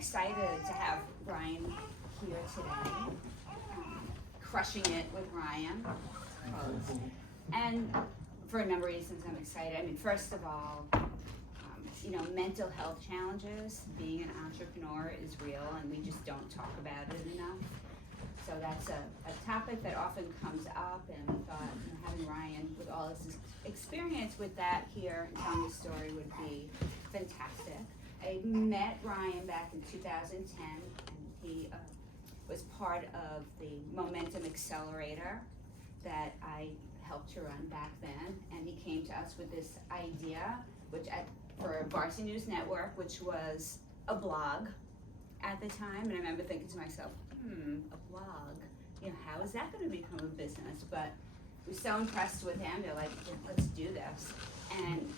excited to have Ryan here today. Crushing it with Ryan. And for a number of reasons I'm excited. I mean, first of all, mental health challenges, being an entrepreneur is real and we just don't talk about it enough. So that's a topic that often comes up, and we thought having Ryan with all his experience with that here and telling the story would be fantastic. I met Ryan back in 2010, and he was part of the Momentum Accelerator that I helped to run back then, and he came to us with this idea, for Varsity News Network, which was a blog at the time, and I remember thinking to myself, a blog, how is that going to become a business? But I was so impressed with him, they're like, let's do this. And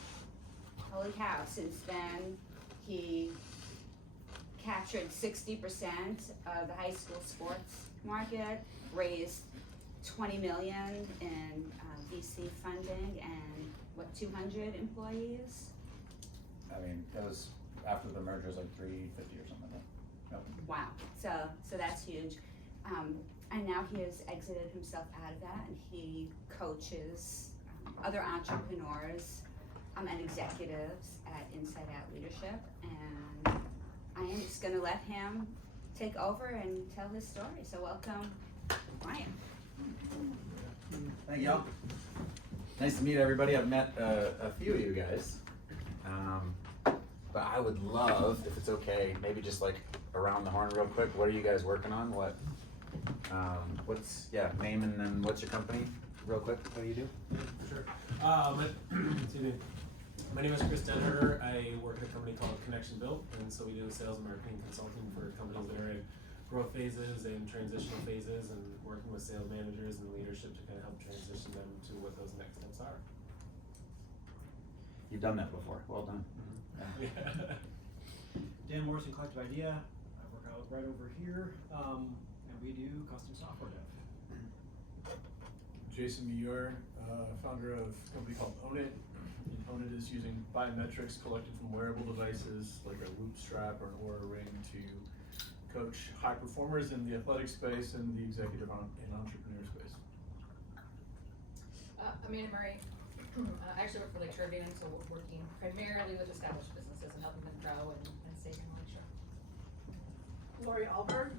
holy cow, since then, he captured 60% of the high school sports market, raised $20 million in VC funding, and 200 employees? I mean, it was after the merger, it was like 350 or something like that. Yep. Wow, so that's huge. And now he has exited himself out of that, and he coaches other entrepreneurs and executives at Inside Out Leadership, and I am just gonna let him take over and tell his story. So welcome, Ryan. Thank y'all. Nice to meet everybody. I've met a few of you guys. But I would love, if it's okay, maybe just like around the horn real quick. What are you guys working on? What's name, and then what's your company real quick? What do you do? Sure. Excuse me. My name is Chris Denherter. I work at a company called Connection Built, and so we do sales and marketing consulting for companies that are in growth phases and transitional phases, and working with sales managers and leadership to kind of help transition them to what those next steps are. You've done that before. Well done. Yeah. Dan Morrison, Collective Idea. I work out right over here, and we do custom software dev. Jason Muir, founder of a company called Own It. And Own It is using biometrics collected from wearable devices like a loop strap or an Oura ring to coach high performers in the athletic space and the executive and entrepreneur space. Amanda Murray. I actually work for Lakeshore Dating, so we're working primarily with established businesses and helping them grow and stay in Lakeshore. Lori Alberg,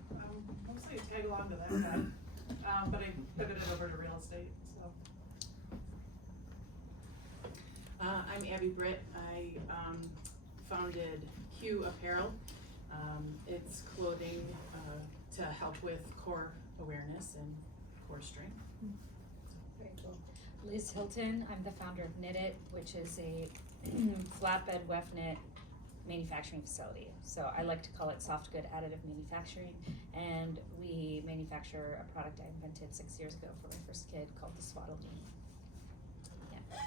mostly a tag along to that side, but I pivoted over to real estate, so. I'm Abby Britt. I founded Q Apparel. It's clothing to help with core awareness and core strength. Very cool. Liz Hilton, I'm the founder of Knit It, which is a flatbed weft knit manufacturing facility. So I like to call it soft good additive manufacturing, and we manufacture a product I invented 6 years ago for my first kid called the Swaddling. Yeah.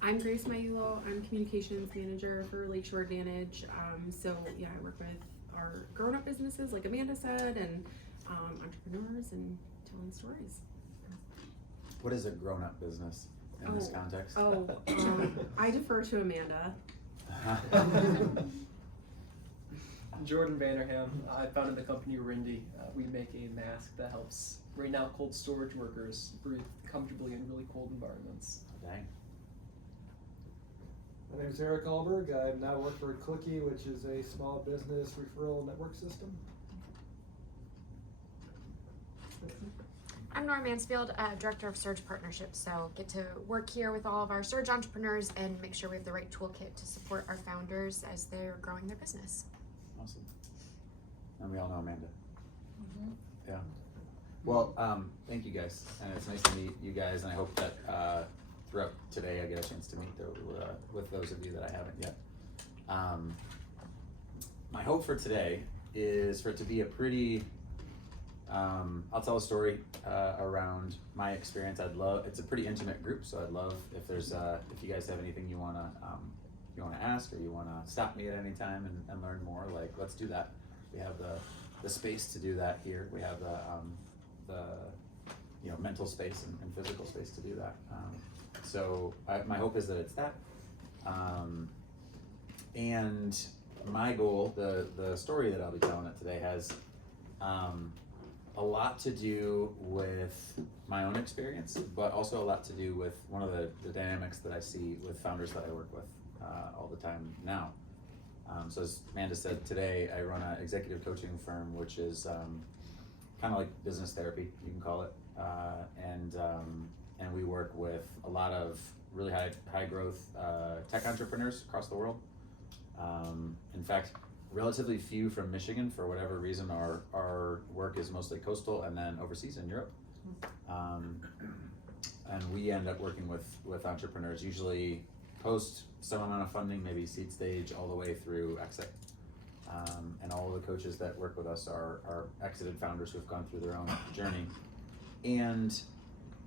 I'm Grace Mayulo. I'm communications manager for Lakeshore Advantage. I work with our grown-up businesses, like Amanda said, and entrepreneurs and telling stories. What is a grown-up business in this context? I defer to Amanda. Jordan Vanderham. I founded the company Rindy. We make a mask that helps right now cold storage workers breathe comfortably in really cold environments. Dang. My name is Eric Alberg. I now work for Clicky, which is a small business referral network system. I'm Nora Mansfield, Director of Surge Partnerships, so get to work here with all of our Surge entrepreneurs and make sure we have the right toolkit to support our founders as they're growing their business. Awesome. And we all know Amanda. Mm-hmm. Yeah. Well, thank you guys, and it's nice to meet you guys, and I hope that throughout today I get a chance to meet with those of you that I haven't yet. My hope for today is for it to be a pretty I'll tell a story around my experience. It's a pretty intimate group, so I'd love if there's if you guys have anything you wanna ask, or you wanna stop me at any time and learn more. Like, let's do that. We have the space to do that here. We have the mental space and physical space to do that. So my hope is that it's that. And my goal, the story that I'll be telling it today has a lot to do with my own experience, but also a lot to do with one of the dynamics that I see with founders that I work with all the time now. So as Amanda said, today I run an executive coaching firm, which is kind of like business therapy, you can call it, and we work with a lot of really high growth tech entrepreneurs across the world. In fact, relatively few from Michigan for whatever reason. Our work is mostly coastal and then overseas in Europe. And we end up working with entrepreneurs, usually post some amount of funding, maybe seed stage, all the way through exit. And all of the coaches that work with us are exited founders who have gone through their own journey and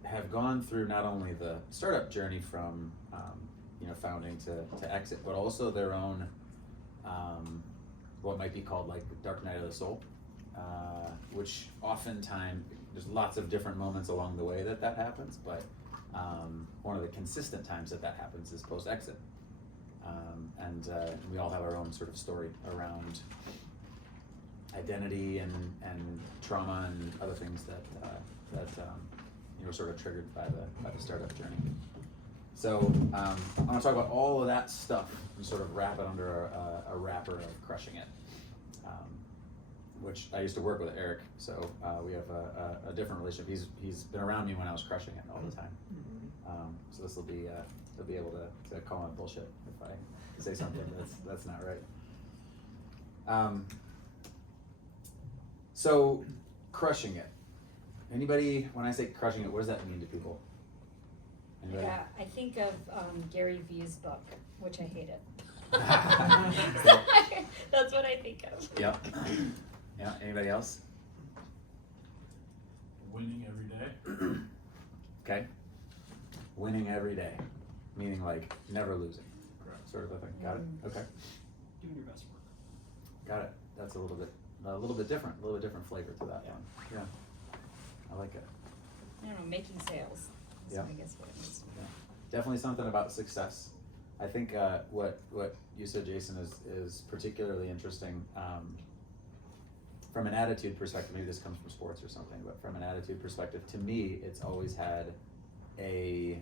have gone through not only the startup journey from founding to exit, but also their own what might be called like the dark night of the soul, which oftentimes there's lots of different moments along the way that happens, but one of the consistent times that happens is post-exit. And we all have our own sort of story around identity and trauma and other things that were sort of triggered by the startup journey. So I want to talk about all of that stuff and sort of wrap it under a wrapper of crushing it, which I used to work with Eric, so we have a different relationship. He's been around me when I was crushing it all the time. So this will be he'll be able to call it bullshit if I say something that's not right. So crushing it. Anybody, when I say crushing it, what does that mean to people? Anybody? Yeah, I think of Gary Vee's book, which I hated. That's what I think of. Yep. Yeah, anybody else? Winning every day. Okay. Winning every day, meaning like never losing. Correct. Sort of a thing. Got it? Okay. Doing your best work. Got it. That's a little bit different, flavor to that one. Yeah. I like it. I don't know, making sales. Yeah. I guess what it means. Yeah. Definitely something about success. I think what you said, Jason, is particularly interesting. From an attitude perspective, maybe this comes from sports or something, but from an attitude perspective, to me, it's always had a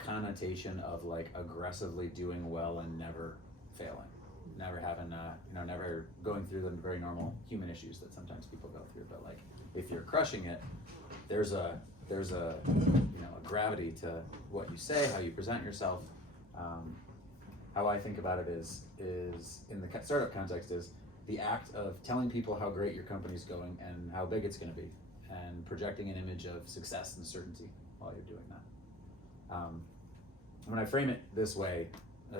connotation of like aggressively doing well and never failing, never having never going through the very normal human issues that sometimes people go through. But like if you're crushing it, there's a gravity to what you say, how you present yourself. How I think about it is in the startup context is the act of telling people how great your company's going and how big it's going to be, and projecting an image of success and certainty while you're doing that. When I frame it this way,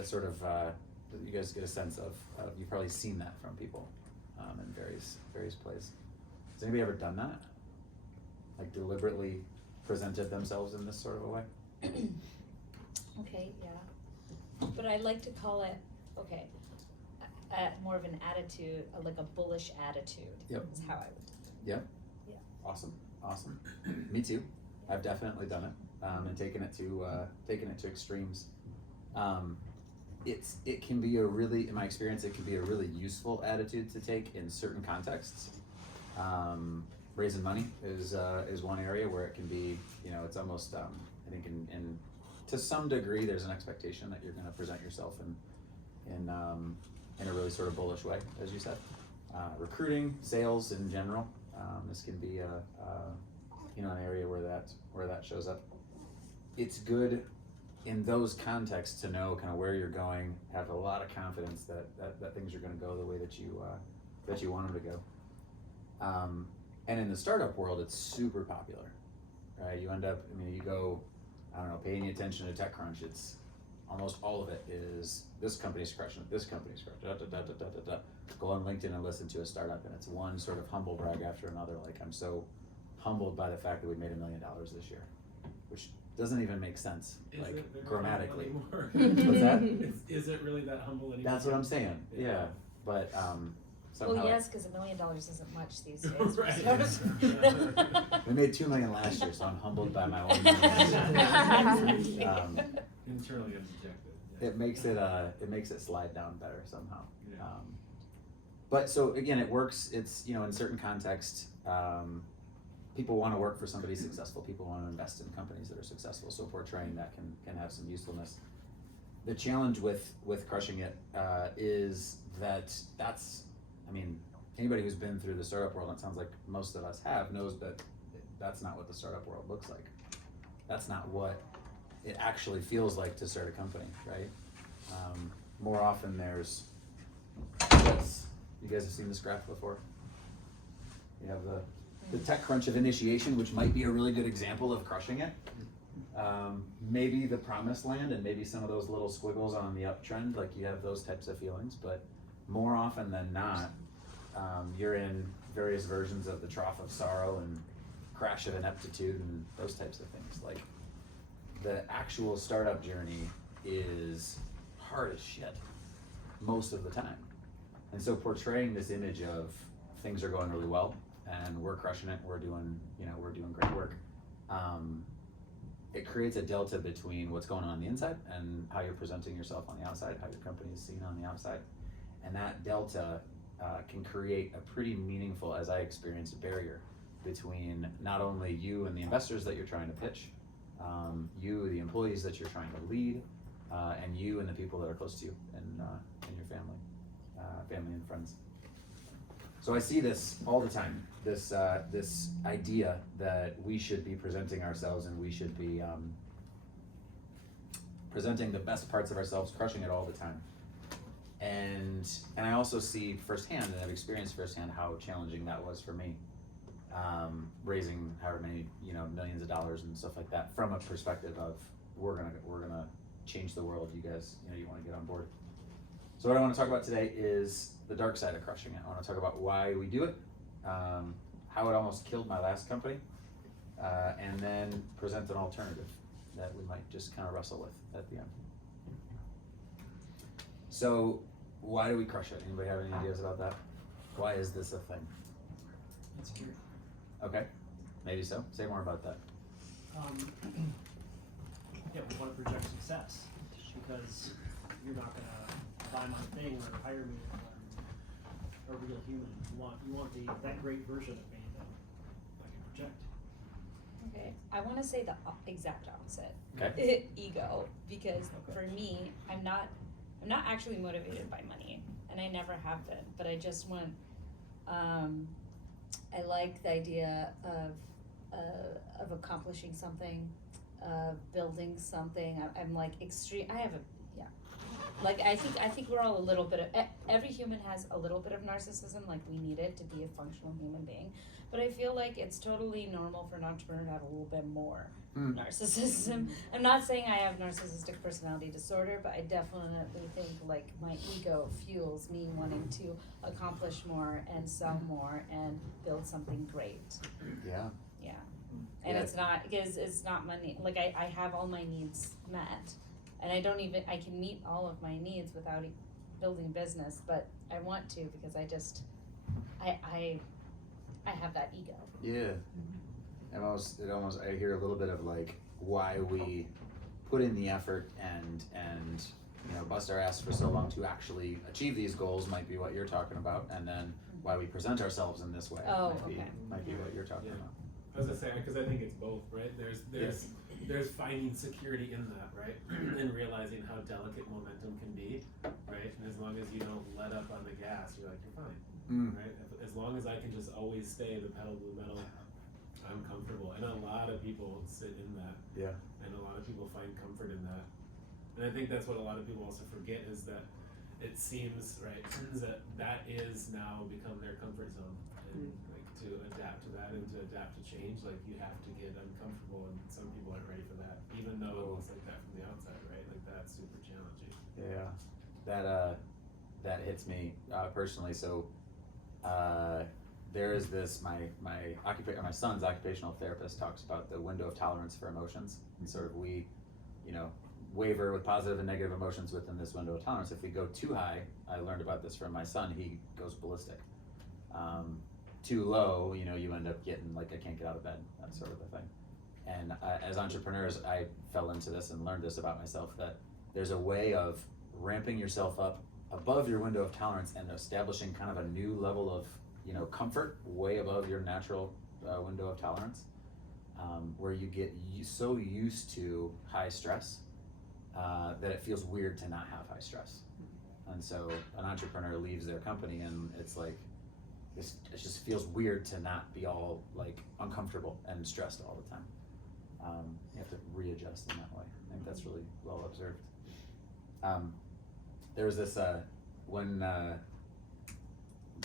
sort of you guys get a sense of you've probably seen that from people in various places. Has anybody ever done that? Like deliberately presented themselves in this sort of a way? Okay, yeah. But I like to call it, more of an attitude, like a bullish attitude. Yep. Is how I would. Yeah. Yeah. Awesome. Me too. I've definitely done it and taken it to extremes. It can be a really, in my experience, it can be a really useful attitude to take in certain contexts. Raising money is one area where it can be, it's almost, I think in to some degree there's an expectation that you're going to present yourself in a really sort of bullish way, as you said. Recruiting, sales in general, this can be an area where that shows up. It's good in those contexts to know kind of where you're going, have a lot of confidence that things are going to go the way that you want them to go. And in the startup world, it's super popular, right? You end up, you go, paying attention to TechCrunch, it's almost all of it is this company's crushing it, this company's crushing it, Go on LinkedIn and listen to a startup, and it's one sort of humble brag after another. Like, I'm so humbled by the fact that we made $1 million this year, which doesn't even make sense, grammatically. What's that? Is it really that humble anymore? That's what I'm saying. Yeah, but somehow. Well, yes, because $1 million isn't much these days. Right. We made $2 million last year, so I'm humbled by my own. Internally interjected. it makes it slide down better somehow. Yeah. But so again, it works. It's, in certain contexts, people want to work for somebody successful. People want to invest in companies that are successful. So portraying that can have some usefulness. The challenge with crushing it is that anybody who's been through the startup world, and it sounds like most of us have, knows that that's not what the startup world looks like. That's not what it actually feels like to start a company, right? More often there's this. You guys have seen this graph before? You have the tech crunch of initiation, which might be a really good example of crushing it. Maybe the promised land and maybe some of those little squiggles on the uptrend, like you have those types of feelings, but more often than not, you're in various versions of the trough of sorrow and crash of ineptitude and those types of things. Like the actual startup journey is hard as shit most of the time. And so portraying this image of things are going really well and we're crushing it, we're doing great work. It creates a delta between what's going on the inside and how you're presenting yourself on the outside, how your company is seen on the outside. And that delta can create a pretty meaningful, as I experienced, barrier between not only you and the investors that you're trying to pitch, you, the employees that you're trying to lead, and you and the people that are close to you and your family and friends. So I see this all the time, this idea that we should be presenting ourselves and we should be presenting the best parts of ourselves, crushing it all the time. And I also see firsthand, and I've experienced firsthand, how challenging that was for me, raising however many millions of dollars and stuff like that from a perspective of we're gonna change the world. You guys, you want to get on board. So what I want to talk about today is the dark side of crushing it. I want to talk about why we do it, how it almost killed my last company, and then present an alternative that we might just kind of wrestle with at the end. So why do we crush it? Anybody have any ideas about that? Why is this a thing? Insecurity. Okay, maybe so. Say more about that. Yeah, we want to project success because you're not gonna buy my thing or hire me if I'm a real human. You want that great version of me that I can project. Okay, I want to say the exact opposite. Okay. Ego, because for me, I'm not actually motivated by money, and I never have been. But I just want. I like the idea of accomplishing something, building something. I'm like extreme. Like I think we're all a little bit of, every human has a little bit of narcissism, like we need it to be a functional human being. But I feel like it's totally normal for an entrepreneur to have a little bit more narcissism. I'm not saying I have narcissistic personality disorder, but I definitely think like my ego fuels me wanting to accomplish more and sell more and build something great. Yeah. Yeah. And it's not, because it's not money, like I have all my needs met. And I can meet all of my needs without building a business, but I want to because I have that ego. Yeah. I hear a little bit of like why we put in the effort and bust our ass for so long to actually achieve these goals might be what you're talking about, and then why we present ourselves in this way might be what you're talking about. I was gonna say, because I think it's both, right? There's finding security in that, right? And realizing how delicate momentum can be, right? And as long as you don't let up on the gas, you're fine, right? As long as I can just always stay the pedal to the metal, I'm comfortable. And a lot of people sit in that. Yeah. And a lot of people find comfort in that. And I think that's what a lot of people also forget is that it seems, right, that is now become their comfort zone. And to adapt to that and to adapt to change, you have to get uncomfortable, and some people aren't ready for that, even though it looks like that from the outside, right? That's super challenging. Yeah, that hits me personally. So there is this, my son's occupational therapist talks about the window of tolerance for emotions, and sort of we, waver with positive and negative emotions within this window of tolerance. If we go too high, I learned about this from my son, he goes ballistic. Too low, you end up getting I can't get out of bed, that sort of a thing. And as entrepreneurs, I fell into this and learned this about myself, that there's a way of ramping yourself up above your window of tolerance and establishing kind of a new level of, comfort way above your natural window of tolerance, where you get so used to high stress that it feels weird to not have high stress. And so an entrepreneur leaves their company and it's like, it just feels weird to not be all like uncomfortable and stressed all the time. You have to readjust in that way. I think that's really well observed. There was this, when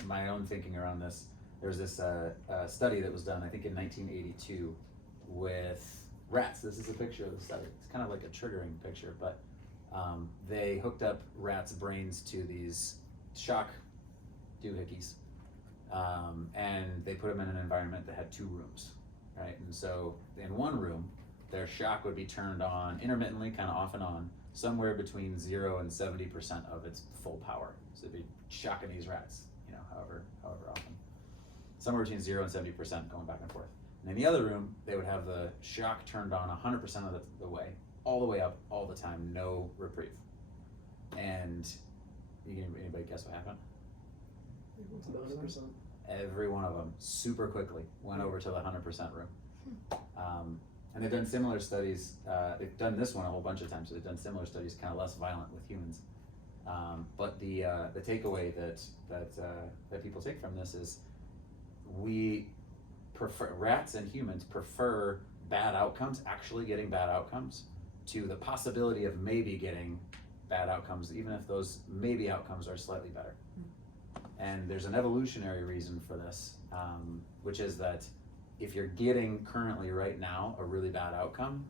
my own thinking around this, there was this study that was done, I think in 1982, with rats. This is a picture of the study. It's kind of like a triggering picture, but they hooked up rats' brains to these shock doohickeys, and they put them in an environment that had 2 rooms, right? And so in one room, their shock would be turned on intermittently, kind of off and on, somewhere between 0 and 70% of its full power. So they'd be shocking these rats, however often. Somewhere between 0 and 70% going back and forth. And in the other room, they would have the shock turned on 100% of the way, all the way up, all the time, no reprieve. And anybody guess what happened? 100%. Every one of them super quickly went over to the 100% room. And they've done similar studies. They've done this one a whole bunch of times. So they've done similar studies, kind of less violent with humans. But the takeaway that people take from this is rats and humans prefer bad outcomes, actually getting bad outcomes, to the possibility of maybe getting bad outcomes, even if those maybe outcomes are slightly better. And there's an evolutionary reason for this, which is that if you're getting currently right now a really bad outcome,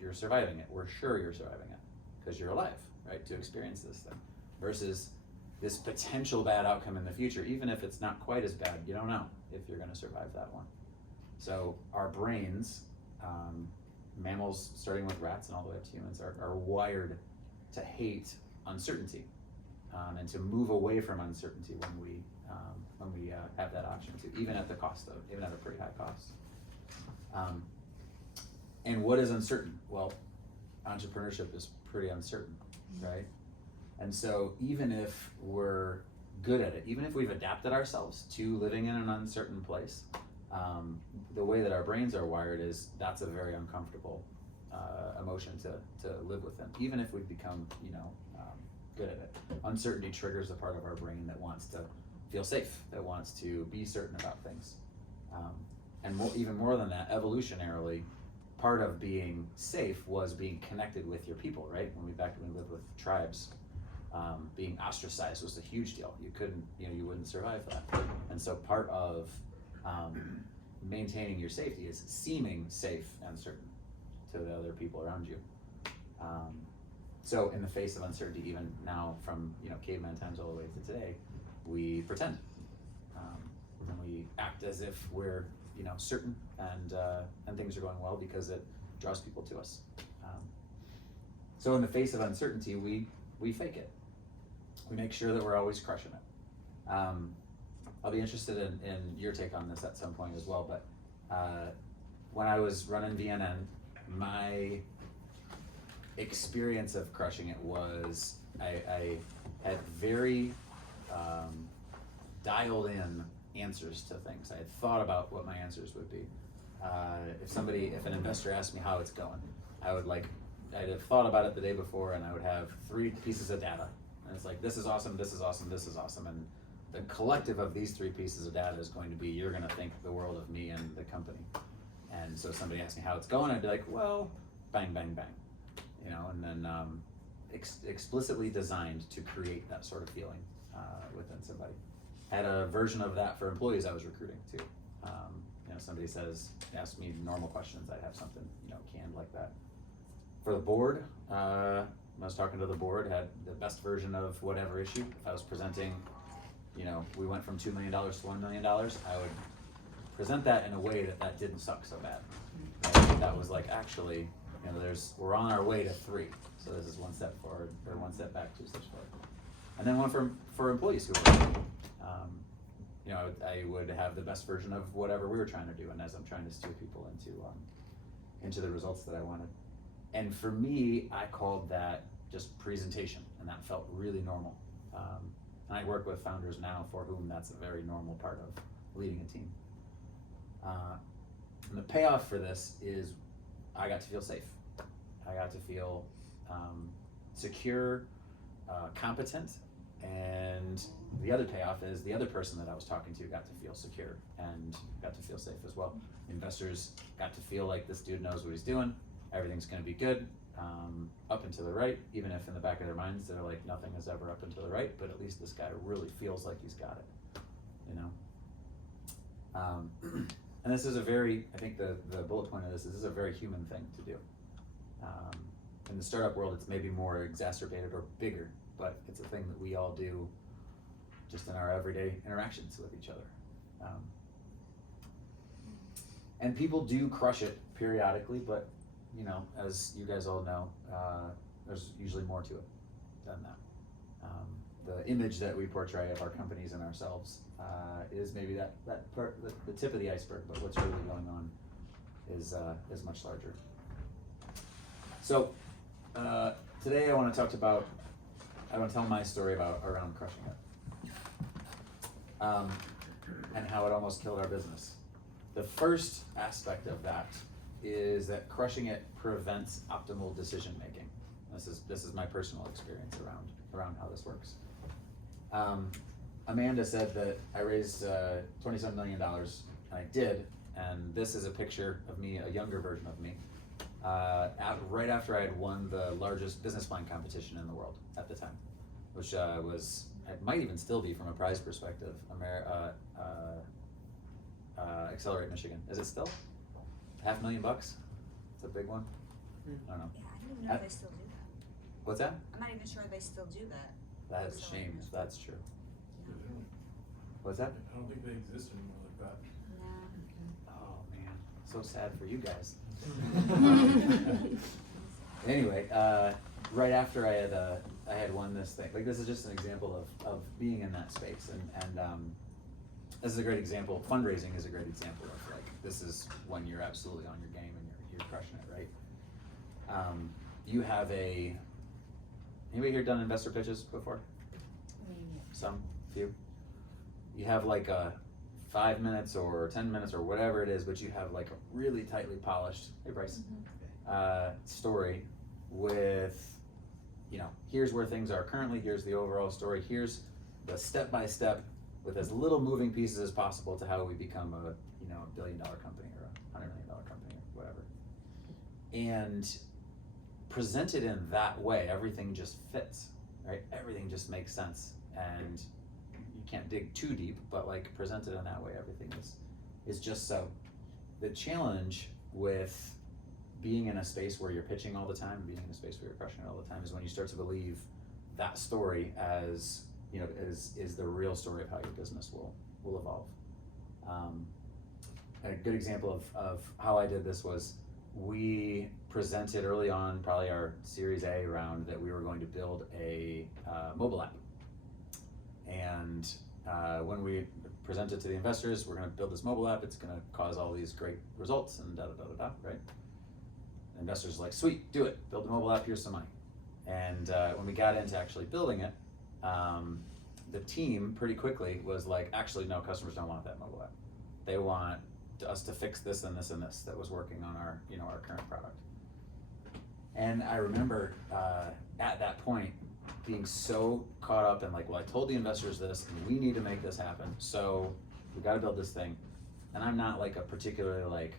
you're surviving it. We're sure you're surviving it because you're alive, right, to experience this thing. Versus this potential bad outcome in the future, even if it's not quite as bad, you don't know if you're going to survive that one. So our brains, mammals starting with rats and all the way up to humans, are wired to hate uncertainty and to move away from uncertainty when we have that option to, even at a pretty high cost. And what is uncertain? Well, entrepreneurship is pretty uncertain, right? And so even if we're good at it, even if we've adapted ourselves to living in an uncertain place, the way that our brains are wired is that's a very uncomfortable emotion to live within, even if we've become good at it. Uncertainty triggers a part of our brain that wants to feel safe, that wants to be certain about things. And even more than that, evolutionarily, part of being safe was being connected with your people, right? When we lived with tribes, being ostracized was a huge deal. You couldn't, you wouldn't survive that. And so part of maintaining your safety is seeming safe and certain to the other people around you. So in the face of uncertainty, even now from caveman times all the way to today, we pretend and we act as if we're certain and things are going well because it draws people to us. So in the face of uncertainty, we fake it. We make sure that we're always crushing it. I'll be interested in your take on this at some point as well, but when I was running VNN, my experience of crushing it was I had very dialed in answers to things. I had thought about what my answers would be. If an investor asked me how it's going, I'd have thought about it the day before and I would have 3 pieces of data. And it's like, this is awesome, this is awesome, this is awesome. And the collective of these 3 pieces of data is going to be, you're going to think the world of me and the company. And so somebody asked me how it's going, I'd be like, well, bang, bang, bang. And then explicitly designed to create that sort of feeling within somebody. Had a version of that for employees I was recruiting too. Somebody asked me normal questions, I'd have something, canned like that. For the board, when I was talking to the board, had the best version of whatever issue. If I was presenting, we went from $2 million to $1 million, I would present that in a way that didn't suck so bad. Right? That was like, actually, we're on our way to 3. So this is 1 step forward, or 1 step back, 2 steps forward. And then one for employees who were, I would have the best version of whatever we were trying to do, and as I'm trying to steer people into the results that I wanted. And for me, I called that just presentation, and that felt really normal. And I work with founders now for whom that's a very normal part of leading a team. And the payoff for this is I got to feel safe. I got to feel secure, competent, and the other payoff is the other person that I was talking to got to feel secure and got to feel safe as well. Investors got to feel like this dude knows what he's doing, everything's gonna be good, up and to the right, even if in the back of their minds they're like, nothing is ever up and to the right, but at least this guy really feels like he's got it, you know? And this is a very, I think the bullet point of this is a very human thing to do. In the startup world, it's maybe more exacerbated or bigger, but it's a thing that we all do just in our everyday interactions with each other. And people do crush it periodically, but you know, as you guys all know, there's usually more to it than that. The image that we portray of our companies and ourselves is maybe that part, the tip of the iceberg, but what's really going on is much larger. So today I want to tell my story around crushing it, and how it almost killed our business. The first aspect of that is that crushing it prevents optimal decision making. This is my personal experience around how this works. Amanda said that I raised $27 million, and I did, and this is a picture of me, a younger version of me, right after I had won the largest business plan competition in the world at the time, which it might even still be from a prize perspective, Accelerate Michigan. Is it still? $500,000? It's a big one. I don't know. Yeah, I don't even know if they still do that. What's that? I'm not even sure they still do that. That is a shame. That's true. Yeah, they don't- What's that? I don't think they exist anymore like that. No. Oh man, so sad for you guys. Anyway, right after I had won this thing, like this is just an example of being in that space, and this is a great example. Fundraising is a great example of like this is when you're absolutely on your game and you're crushing it, right? You have anybody here done investor pitches before? Some, few. You have like a 5 minutes or 10 minutes or whatever it is, but you have like a really tightly polished, hey Bryce, story with, you know, here's where things are currently, here's the overall story, here's the step-by-step with as little moving pieces as possible to how we become a, you know, $1 billion company or a $100 million company or whatever. And presented in that way, everything just fits, right? Everything just makes sense, and you can't dig too deep, but like presented in that way, everything is just so. The challenge with being in a space where you're pitching all the time, being in a space where you're crushing it all the time, is when you start to believe that story as, you know, is the real story of how your business will evolve. A good example of how I did this was we presented early on, probably our Series A round, that we were going to build a mobile app. And when we presented to the investors, we're going to build this mobile app, it's going to cause all these great results and da-da-da-da-da, right? The investors are like, sweet, do it, build a mobile app, here's some money. And when we got into actually building it, the team pretty quickly was like, actually, no, customers don't want that mobile app. They want us to fix this and this and this that was working on our, you know, our current product. And I remember at that point being so caught up in like, well, I told the investors this, and we need to make this happen, so we got to build this thing. And I'm not like a particularly like,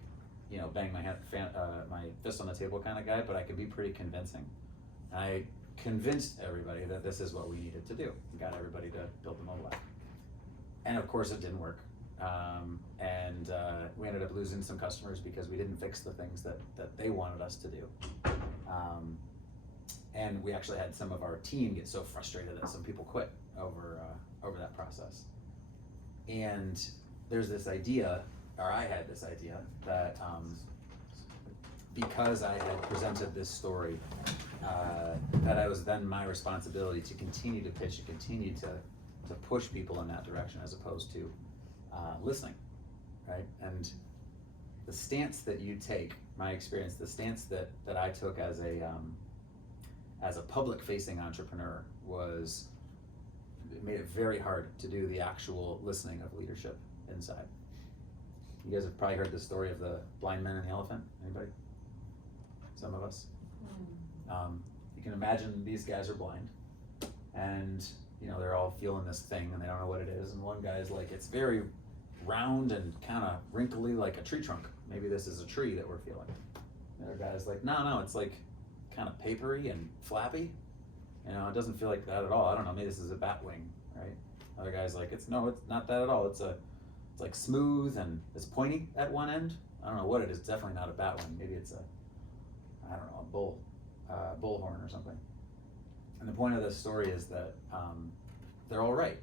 you know, bang my fist on the table kind of guy, but I can be pretty convincing. And I convinced everybody that this is what we needed to do. We got everybody to build the mobile app. And of course it didn't work. And we ended up losing some customers because we didn't fix the things that they wanted us to do. And we actually had some of our team get so frustrated that some people quit over that process. And there's this idea, or I had this idea, that because I had presented this story, that it was then my responsibility to continue to pitch and continue to push people in that direction as opposed to listening, right? And the stance that you take, my experience, the stance that I took as as a public-facing entrepreneur it made it very hard to do the actual listening of leadership inside. You guys have probably heard the story of the blind man and the elephant. Anybody? Some of us. You can imagine these guys are blind, and they're all feeling this thing, and they don't know what it is. And one guy's like, it's very round and kind of wrinkly, like a tree trunk. Maybe this is a tree that we're feeling. The other guy's like, no, it's like kind of papery and flappy. It doesn't feel like that at all. I don't know, maybe this is a bat wing, right? Other guy's like, it's not that at all. It's like smooth and it's pointy at one end. I don't know what it is. It's definitely not a bat wing. Maybe it's a bullhorn or something. And the point of this story is that they're all right?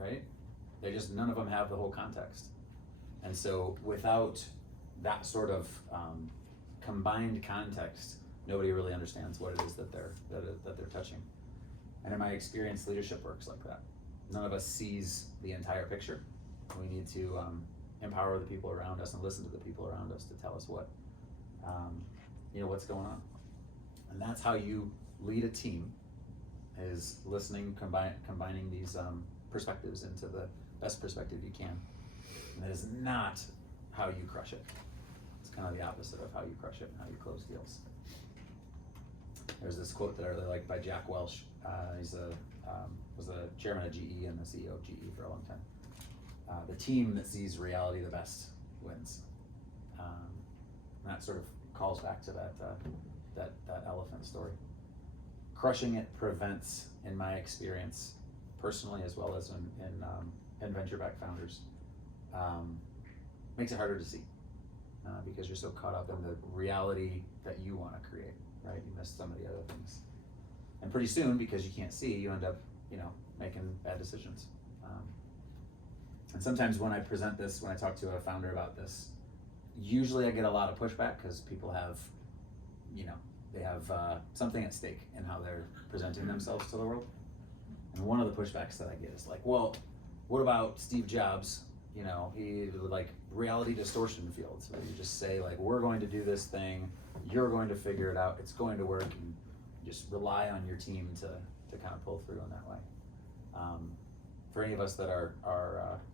None of them have the whole context. And so without that sort of combined context, nobody really understands what it is that they're touching. And in my experience, leadership works like that. None of us sees the entire picture. We need to empower the people around us and listen to the people around us to tell us what's going on. And that's how you lead a team, is listening, combining these perspectives into the best perspective you can. And that is not how you crush it. It's kind of the opposite of how you crush it and how you close deals. There's this quote that I really like by Jack Welch. He's was the chairman of GE and the CEO of GE for a long time. The team that sees reality the best wins. And that sort of calls back to that elephant story. Crushing it prevents, in my experience, personally as well as in venture-backed founders, makes it harder to see because you're so caught up in the reality that you want to create, right? You miss some of the other things. And pretty soon, because you can't see, you end up, making bad decisions. And sometimes when I present this, when I talk to a founder about this, usually I get a lot of pushback because people have, they have something at stake in how they're presenting themselves to the world. And one of the pushbacks that I get is like, well, what about Steve Jobs? He like reality distortion fields where you just say like, we're going to do this thing, you're going to figure it out, it's going to work, and just rely on your team to kind of pull through in that way. For any of us that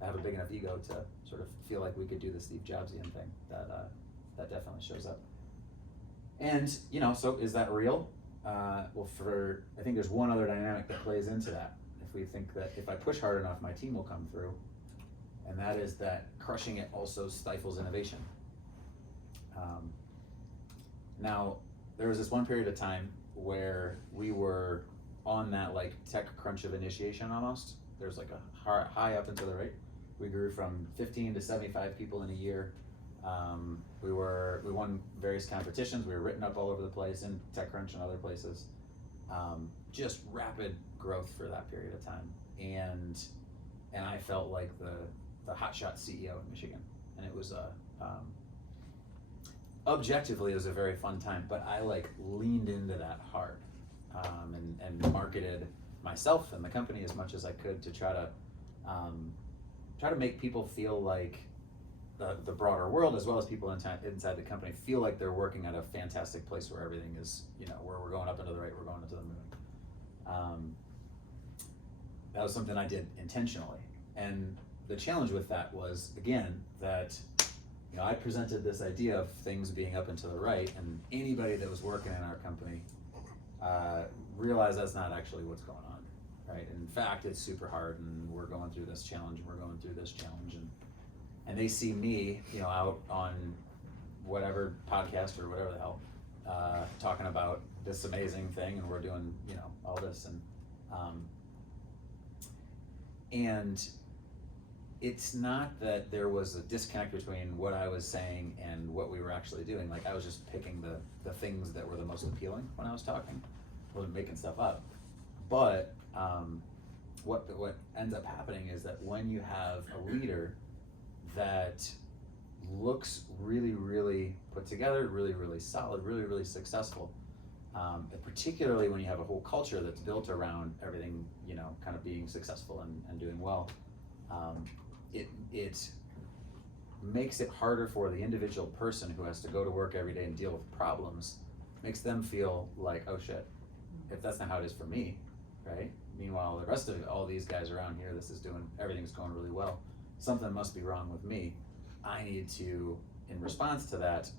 have a big enough ego to sort of feel like we could do the Steve Jobsian thing, that definitely shows up. And so is that real? I think there's one other dynamic that plays into that. If we think that if I push hard enough, my team will come through, and that is that crushing it also stifles innovation. Now, there was this one period of time where we were on that like tech crunch of initiation almost. There's like a high up and to the right. We grew from 15 to 75 people in a year. We won various competitions. We were written up all over the place in TechCrunch and other places. Just rapid growth for that period of time. And I felt like the hotshot CEO in Michigan. And it was objectively, it was a very fun time, but I like leaned into that hard and marketed myself and the company as much as I could to try to make people feel like the broader world, as well as people inside the company, feel like they're working at a fantastic place where everything is, where we're going up and to the right, we're going into the moon. That was something I did intentionally. And the challenge with that was, again, that I presented this idea of things being up and to the right, and anybody that was working in our company realized that's not actually what's going on, right? In fact, it's super hard, and we're going through this challenge, and we're going through this challenge, and they see me, out on whatever podcast or whatever the hell, talking about this amazing thing, and we're doing, all this, and it's not that there was a disconnect between what I was saying and what we were actually doing. Like, I was just picking the things that were the most appealing when I was talking. I wasn't making stuff up. But what ends up happening is that when you have a leader that looks really, really put together, really, really solid, really, really successful, particularly when you have a whole culture that's built around everything, kind of being successful and doing well, it makes it harder for the individual person who has to go to work every day and deal with problems, makes them feel like, oh shit, if that's not how it is for me, right? Meanwhile, the rest of it, all these guys around here, everything's going really well. Something must be wrong with me. I need to, in response to that,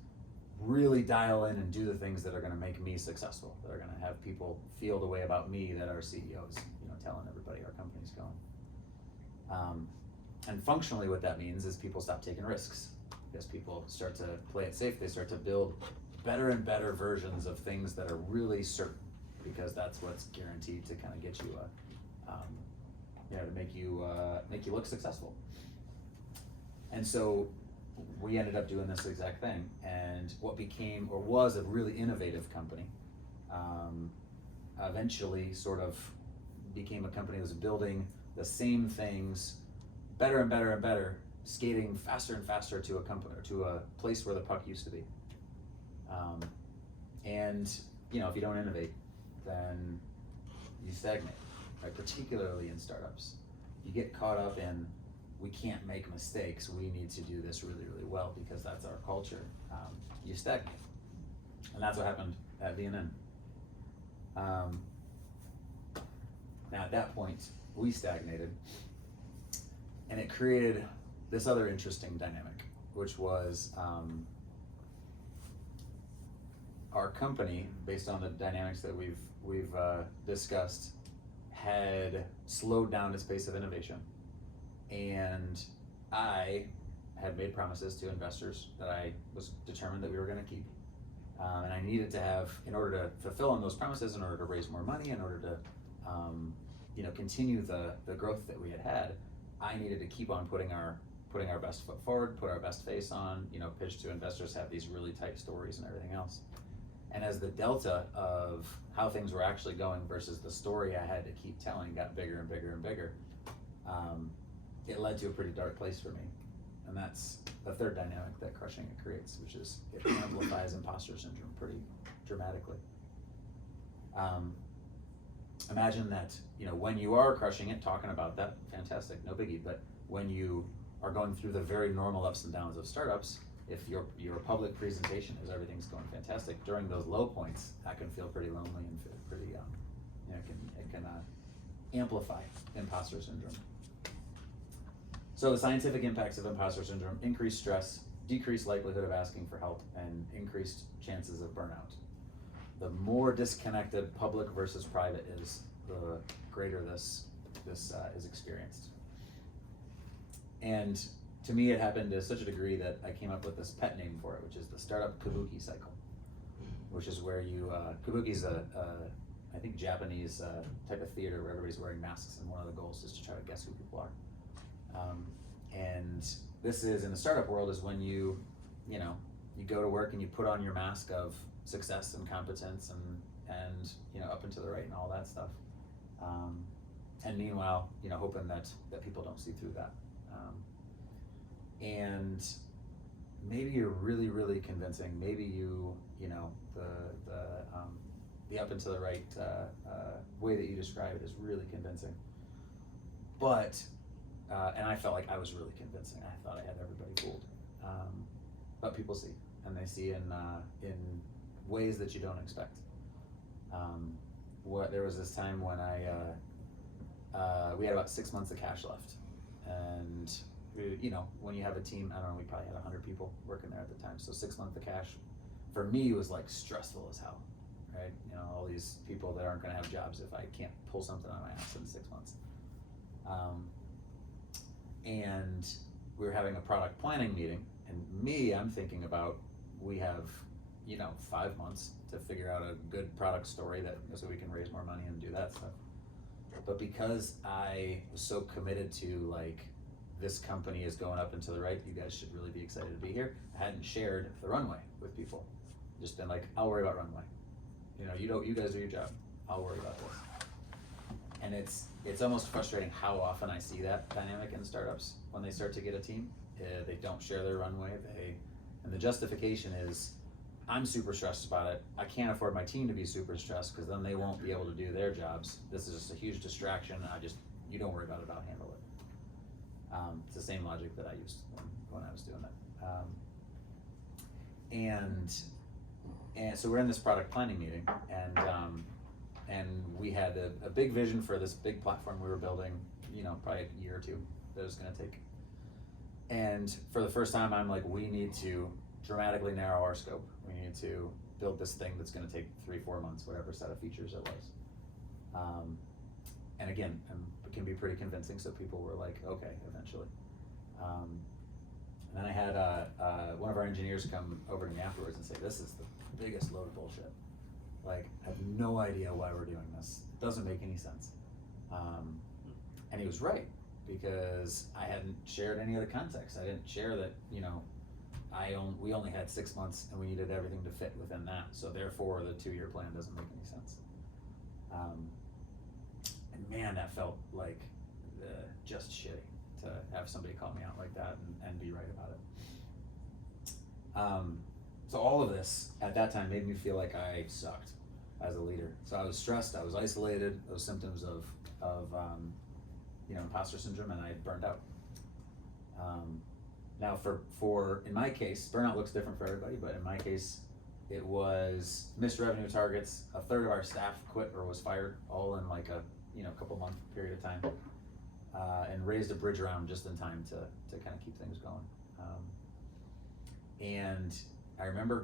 really dial in and do the things that are gonna make me successful, that are gonna have people feel the way about me that our CEOs, telling everybody our company's going. And functionally what that means is people stop taking risks, because people start to play it safe. They start to build better and better versions of things that are really certain, because that's what's guaranteed to kind of get you to make you look successful. And so we ended up doing this exact thing, and what became or was a really innovative company eventually sort of became a company that was building the same things better and better and better, skating faster and faster to a place where the puck used to be. And if you don't innovate, then you stagnate, right? Particularly in startups. You get caught up in, we can't make mistakes, we need to do this really, really well because that's our culture. You stagnate. And that's what happened at V&N. Now at that point, we stagnated, and it created this other interesting dynamic, which was our company, based on the dynamics that we've discussed, had slowed down its pace of innovation, and I had made promises to investors that I was determined that we were going to keep, and I needed to have, in order to fulfill on those promises, in order to raise more money, in order to continue the growth that we had, I needed to keep on putting our best foot forward, put our best face on, pitch to investors, have these really tight stories and everything else. And as the delta of how things were actually going versus the story I had to keep telling got bigger and bigger and bigger, it led to a pretty dark place for me. And that's the third dynamic that crushing it creates, which is it amplifies imposter syndrome pretty dramatically. Imagine that, when you are crushing it, talking about that, fantastic, no biggie. But when you are going through the very normal ups and downs of startups, if your public presentation is everything's going fantastic, during those low points, that can feel pretty lonely and feel pretty, it can amplify imposter syndrome. So the scientific impacts of imposter syndrome: increased stress, decreased likelihood of asking for help, and increased chances of burnout. The more disconnected public versus private is, the greater this is experienced. And to me, it happened to such a degree that I came up with this pet name for it, which is the startup kabuki cycle, which is where kabuki's I think Japanese type of theater where everybody's wearing masks, and one of the goals is to try to guess who people are. And this is, in the startup world, is when you go to work and you put on your mask of success and competence and up and to the right and all that stuff. And meanwhile, hoping that people don't see through that. And maybe you're really, really convincing. Maybe the up and to the right way that you describe it is really convincing. But and I felt like I was really convincing. I thought I had everybody fooled. But people see, and they see in ways that you don't expect. There was this time when we had about 6 months of cash left, and when you have a team, I don't know, we probably had 100 people working there at the time. So 6 months of cash for me was like stressful as hell, right? All these people that aren't going to have jobs if I can't pull something on my ass in 6 months. And we were having a product planning meeting, and I'm thinking about, we have 5 months to figure out a good product story so we can raise more money and do that stuff. But because I was so committed to, like, this company is going up and to the right, you guys should really be excited to be here, I hadn't shared the runway with people. Just been like, I'll worry about runway. You guys do your job, I'll worry about this. And it's almost frustrating how often I see that dynamic in startups. When they start to get a team, they don't share their runway, and the justification is, I'm super stressed about it. I can't afford my team to be super stressed because then they won't be able to do their jobs. This is just a huge distraction. You don't worry about it, I'll handle it. It's the same logic that I used when I was doing it. And so we're in this product planning meeting, and we had a big vision for this big platform we were building, you know, probably a year or two that it was gonna take. And for the first time, I'm like, we need to dramatically narrow our scope. We need to build this thing that's gonna take 3-4 months, whatever set of features it was. And again, it can be pretty convincing, so people were like, okay, eventually. And then I had one of our engineers come over to me afterwards and say, this is the biggest load of bullshit. Like, I have no idea why we're doing this. It doesn't make any sense. And he was right, because I hadn't shared any of the context. I didn't share that, you know, we only had 6 months and we needed everything to fit within that. So therefore, the 2-year plan doesn't make any sense. And man, that felt like just shitty to have somebody call me out like that and be right about it. So all of this at that time made me feel like I sucked as a leader. So I was stressed, I was isolated, those symptoms of you know, imposter syndrome, and I burned out. Now for in my case, burnout looks different for everybody, but in my case, it was missed revenue targets, a third of our staff quit or was fired, all in like a, you know, couple month period of time, and raised a bridge around just in time to kind of keep things going. And I remember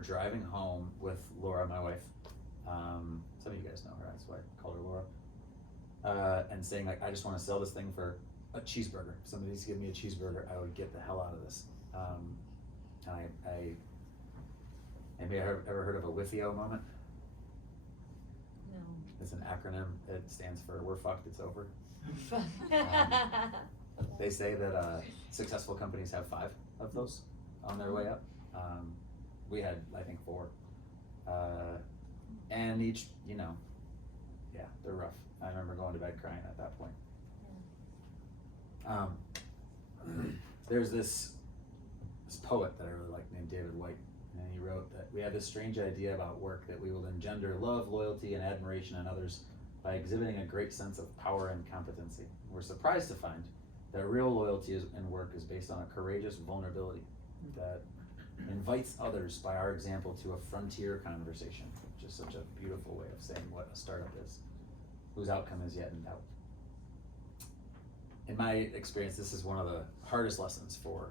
driving home with Laura, my wife. Some of you guys know her, that's why I called her Laura. And saying like, I just want to sell this thing for a cheeseburger. If somebody needs to give me a cheeseburger, I would get the hell out of this. And anybody ever heard of a WIFIO moment? No. It's an acronym. It stands for we're fucked, it's over. They say that successful companies have 5 of those on their way up. We had, I think, 4. And each, you know, yeah, they're rough. I remember going to bed crying at that point. There's this poet that I really like named David White, and he wrote that we have this strange idea about work that we will engender love, loyalty, and admiration in others by exhibiting a great sense of power and competency. We're surprised to find that real loyalty in work is based on a courageous vulnerability that invites others by our example to a frontier conversation, which is such a beautiful way of saying what a startup is, whose outcome is yet in doubt. In my experience, this is one of the hardest lessons for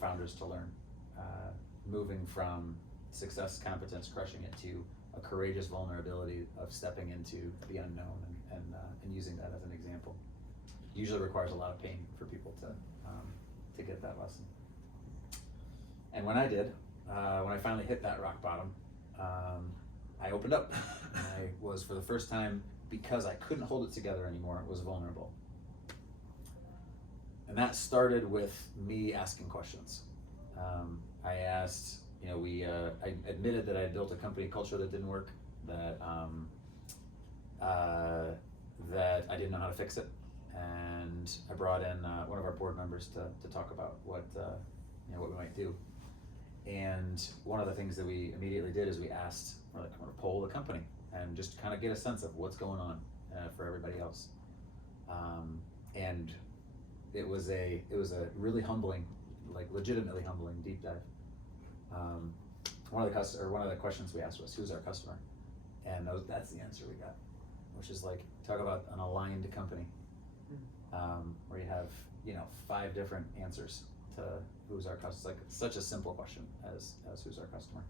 founders to learn, moving from success, competence, crushing it, to a courageous vulnerability of stepping into the unknown and using that as an example. Usually requires a lot of pain for people to get that lesson. And when I did, when I finally hit that rock bottom, I opened up. And I was, for the first time, because I couldn't hold it together anymore, was vulnerable. And that started with me asking questions. I asked, you know, I admitted that I had built a company culture that didn't work, that that I didn't know how to fix it, and I brought in one of our board members to talk about what we might do. And one of the things that we immediately did is we asked, we're like, I'm gonna poll the company and just kind of get a sense of what's going on for everybody else. And it was a really humbling, like legitimately humbling deep dive. One of the questions we asked was, who's our customer? And that's the answer we got, which is like, talk about an aligned company, where you have, 5 different answers to who's our customer. Like, it's such a simple question as who's our customer.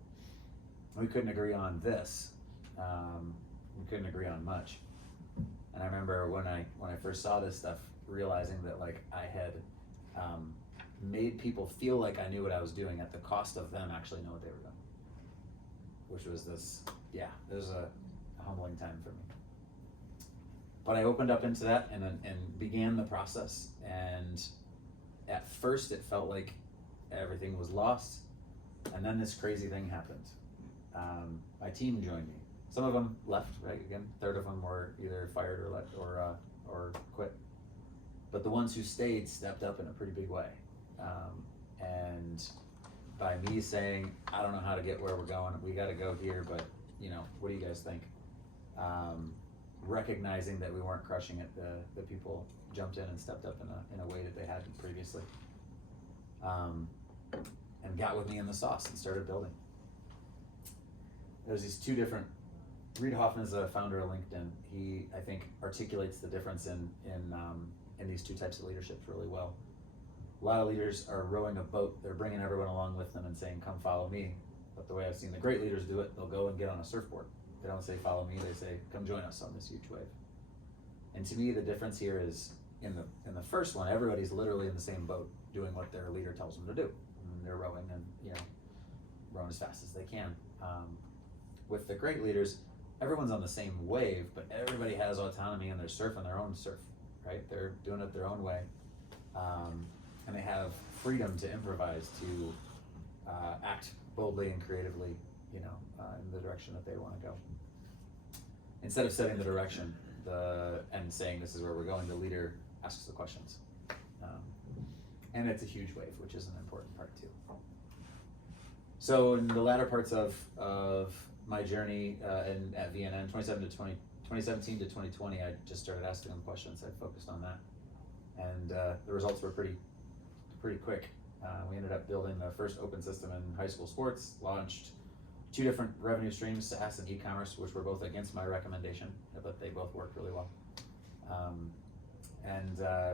We couldn't agree on this. We couldn't agree on much. And I remember when I first saw this stuff, realizing that like I had made people feel like I knew what I was doing at the cost of them actually know what they were doing. Which was it was a humbling time for me. But I opened up into that and began the process. And at first it felt like everything was lost. And then this crazy thing happened. My team joined me. Some of them left, right? Again, a third of them were either fired or left or quit. But the ones who stayed stepped up in a pretty big way. And by me saying, I don't know how to get where we're going, we gotta go here, but what do you guys think? Recognizing that we weren't crushing it, the people jumped in and stepped up in a way that they hadn't previously. And got with me in the sauce and started building. There's these 2 different Reid Hoffman is a founder of LinkedIn. He, I think, articulates the difference in these two types of leaderships really well. A lot of leaders are rowing a boat. They're bringing everyone along with them and saying, come follow me. But the way I've seen the great leaders do it, they'll go and get on a surfboard. They don't say, follow me. They say, come join us on this huge wave. And to me, the difference here is in the first one, everybody's literally in the same boat doing what their leader tells them to do. And they're rowing and, rowing as fast as they can. With the great leaders, everyone's on the same wave, but everybody has autonomy and they're surfing their own surf, right? They're doing it their own way. And they have freedom to improvise, to act boldly and creatively, in the direction that they want to go. Instead of setting the direction and saying this is where we're going, the leader asks the questions. And it's a huge wave, which is an important part too. So in the latter parts of my journey at VNN, 2017 to 2020, I just started asking them questions. I focused on that. And the results were pretty quick. We ended up building the first open system in high school sports, launched 2 different revenue streams, SaaS and e-commerce, which were both against my recommendation, but they both worked really well.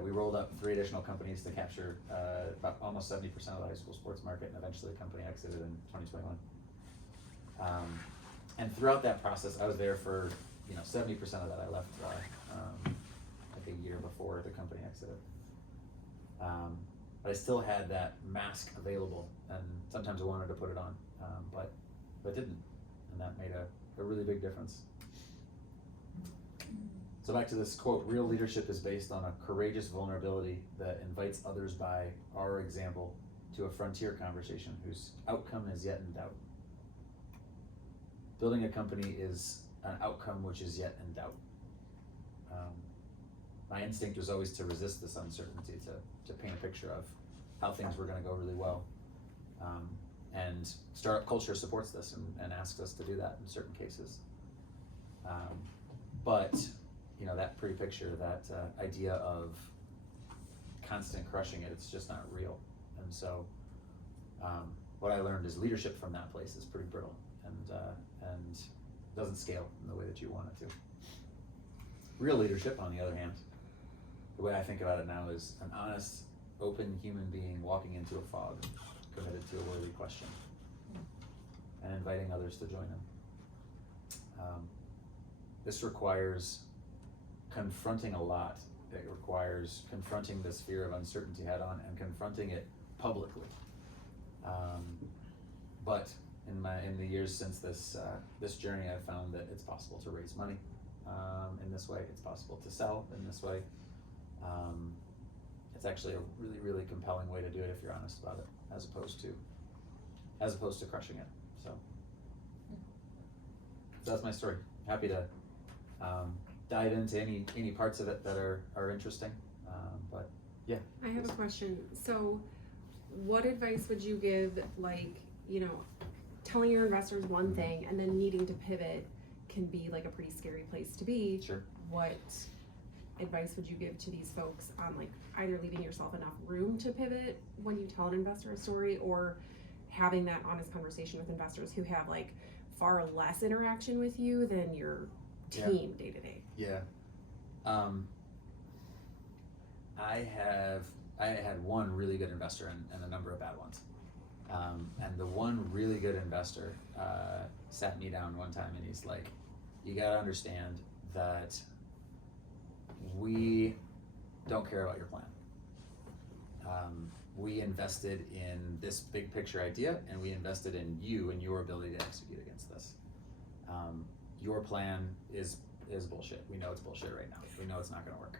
We rolled up 3 additional companies to capture about almost 70% of the high school sports market, and eventually the company exited in 2021. And throughout that process, I was there for 70% of that. I left like a year before the company exited. But I still had that mask available, and sometimes I wanted to put it on, but didn't, and that made a really big difference. So back to this quote, real leadership is based on a courageous vulnerability that invites others by our example to a frontier conversation whose outcome is yet in doubt. Building a company is an outcome which is yet in doubt. My instinct was always to resist this uncertainty, to paint a picture of how things were going to go really well. And startup culture supports this and asks us to do that in certain cases. But that pretty picture, that idea of constant crushing it, it's just not real. And so what I learned is leadership from that place is pretty brittle and doesn't scale in the way that you want it to. Real leadership, on the other hand, the way I think about it now is an honest, open human being walking into a fog, committed to a worthy question, and inviting others to join him. This requires confronting a lot. It requires confronting this fear of uncertainty head on and confronting it publicly. But in the years since this journey, I've found that it's possible to raise money in this way. It's possible to sell in this way. It's actually a really, really compelling way to do it if you're honest about it, as opposed to crushing it. So that's my story. Happy to dive into any parts of it that are interesting. But yeah. I have a question. So what advice would you give, telling your investors one thing and then needing to pivot can be like a pretty scary place to be. Sure. What advice would you give to these folks on either leaving yourself enough room to pivot when you tell an investor a story, or having that honest conversation with investors who have far less interaction with you than your team day to day? Yeah. I had one really good investor and a number of bad ones. And the one really good investor sat me down one time and he's like, you gotta understand that we don't care about your plan. We invested in this big picture idea, and we invested in you and your ability to execute against this. Your plan is bullshit. We know it's bullshit right now. We know it's not gonna work.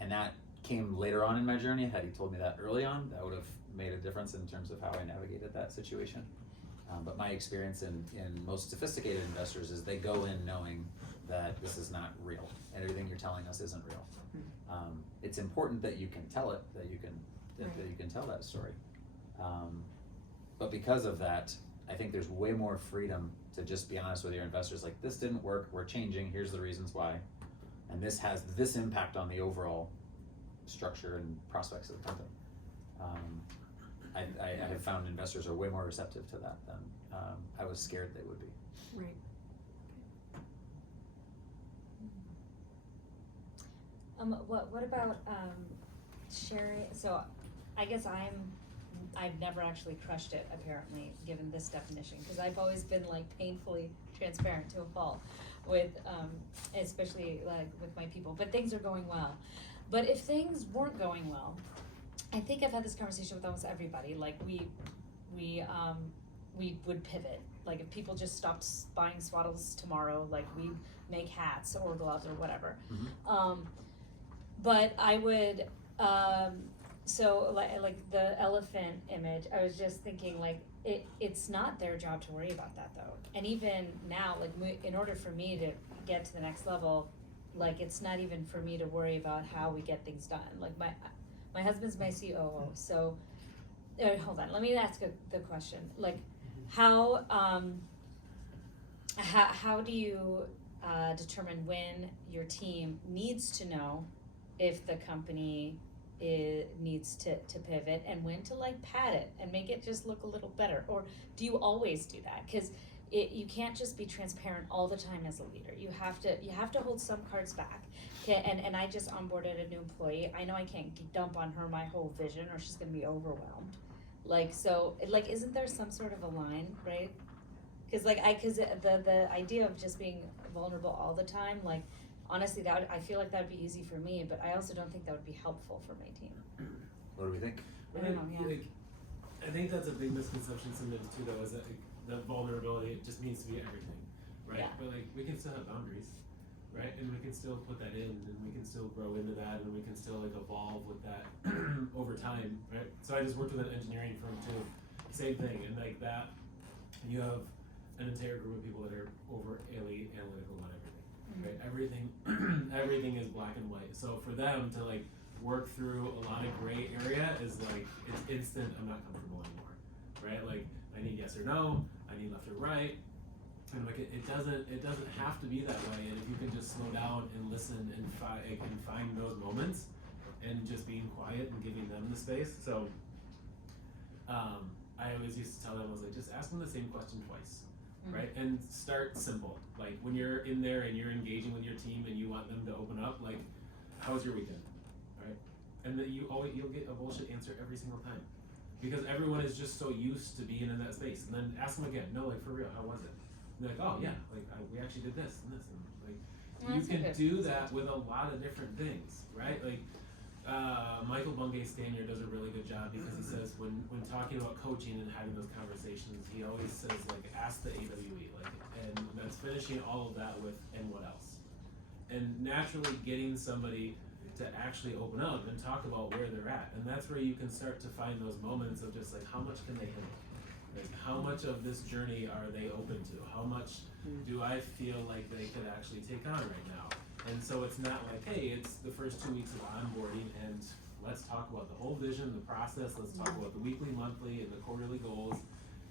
And that came later on in my journey. Had he told me that early on, that would have made a difference in terms of how I navigated that situation. But my experience in most sophisticated investors is they go in knowing that this is not real, and everything you're telling us isn't real. It's important that you can tell it, that you can tell that story. But because of that, I think there's way more freedom to just be honest with your investors. Like, this didn't work, we're changing, here's the reasons why. And this has this impact on the overall structure and prospects of the company. I have found investors are way more receptive to that than I was scared they would be. Right. What about sharing? So, I guess I've never actually crushed it apparently, given this definition, because I've always been like painfully transparent to a fault with, especially like with my people. But things are going well. But if things weren't going well, I think I've had this conversation with almost everybody. Like we would pivot. Like if people just stopped buying swaddles tomorrow, like we make hats or gloves or whatever. Mm-hmm. But I would, so like the elephant image, I was just thinking like it's not their job to worry about that though. And even now, like in order for me to get to the next level, like it's not even for me to worry about how we get things done. Like my husband's my COO, so hold on, let me ask the question. Like how do you determine when your team needs to know if the company needs to pivot, and when to like pad it and make it just look a little better? Or do you always do that? Because you can't just be transparent all the time as a leader. You have to hold some cards back. And I just onboarded a new employee. I know I can't dump on her my whole vision, or she's gonna be overwhelmed. Like so, like isn't there some sort of a line, right? Because the idea of just being vulnerable all the time, like honestly, I feel like that would be easy for me, but I also don't think that would be helpful for my team. What do we think? I don't know, yeah. Like, I think that's a big misconception sometimes too, though, is that that vulnerability just means to be everything, right? Yeah. But like we can still have boundaries, right? And we can still put that in, and we can still grow into that, and we can still like evolve with that over time, right? So I just worked with an engineering firm too, same thing, and like that, you have an entire group of people that are overly analytical on everything, right? Everything is black and white. So for them to like work through a lot of gray area is like it's instant. I'm not comfortable anymore, right? Like I need yes or no. I need left or right. And like it doesn't have to be that way. And if you can just slow down and listen and find those moments, and just being quiet and giving them the space. So I always used to tell them, I was like, just ask them the same question twice. Right? And start simple. Like when you're in there and you're engaging with your team and you want them to open up, like, how was your weekend? Right? And that you'll get a bullshit answer every single time. Because everyone is just so used to being in that space. And then ask them again, no, like for real, how was it? And they're like, oh yeah, like we actually did this and this, and like you can do that with a lot of different things, right? Like Michael Bungay-Stanier does a really good job, because he says when talking about coaching and having those conversations, he always says like ask the AWE, like, and that's finishing all of that with and what else, and naturally getting somebody to actually open up and talk about where they're at, and that's where you can start to find those moments of just like how much can they handle, like how much of this journey are they open to, how much do I feel like they could actually take on right now. And so it's not like, hey, it's the first 2 weeks of onboarding and let's talk about the whole vision, the process, let's talk about the weekly, monthly, and the quarterly goals,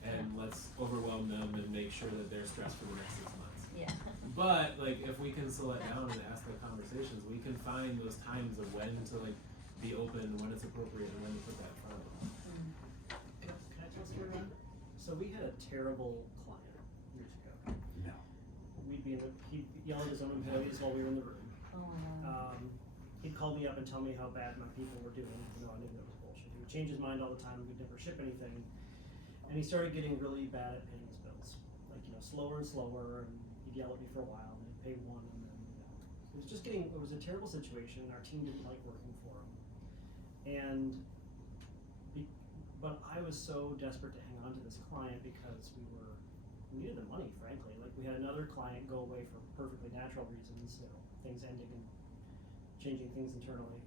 and let's overwhelm them and make sure that they're stressed for the next 6 months. Yeah. But like if we can slow it down and ask the conversations, we can find those times of when to like be open, when it's appropriate, and when to put that in front of them. Can I tell a story about it? So we had a terrible client years ago. No. He'd yell at his own employees while we were in the room. Oh wow. He'd call me up and tell me how bad my people were doing, even though I knew that was bullshit. He would change his mind all the time, we'd never ship anything. And he started getting really bad at paying his bills. Like, slower and slower, and he'd yell at me for a while, and he'd pay one, and then, it was a terrible situation, and our team didn't like working for him. But I was so desperate to hang on to this client because we needed the money, frankly. Like we had another client go away for perfectly natural reasons, things ending and changing things internally.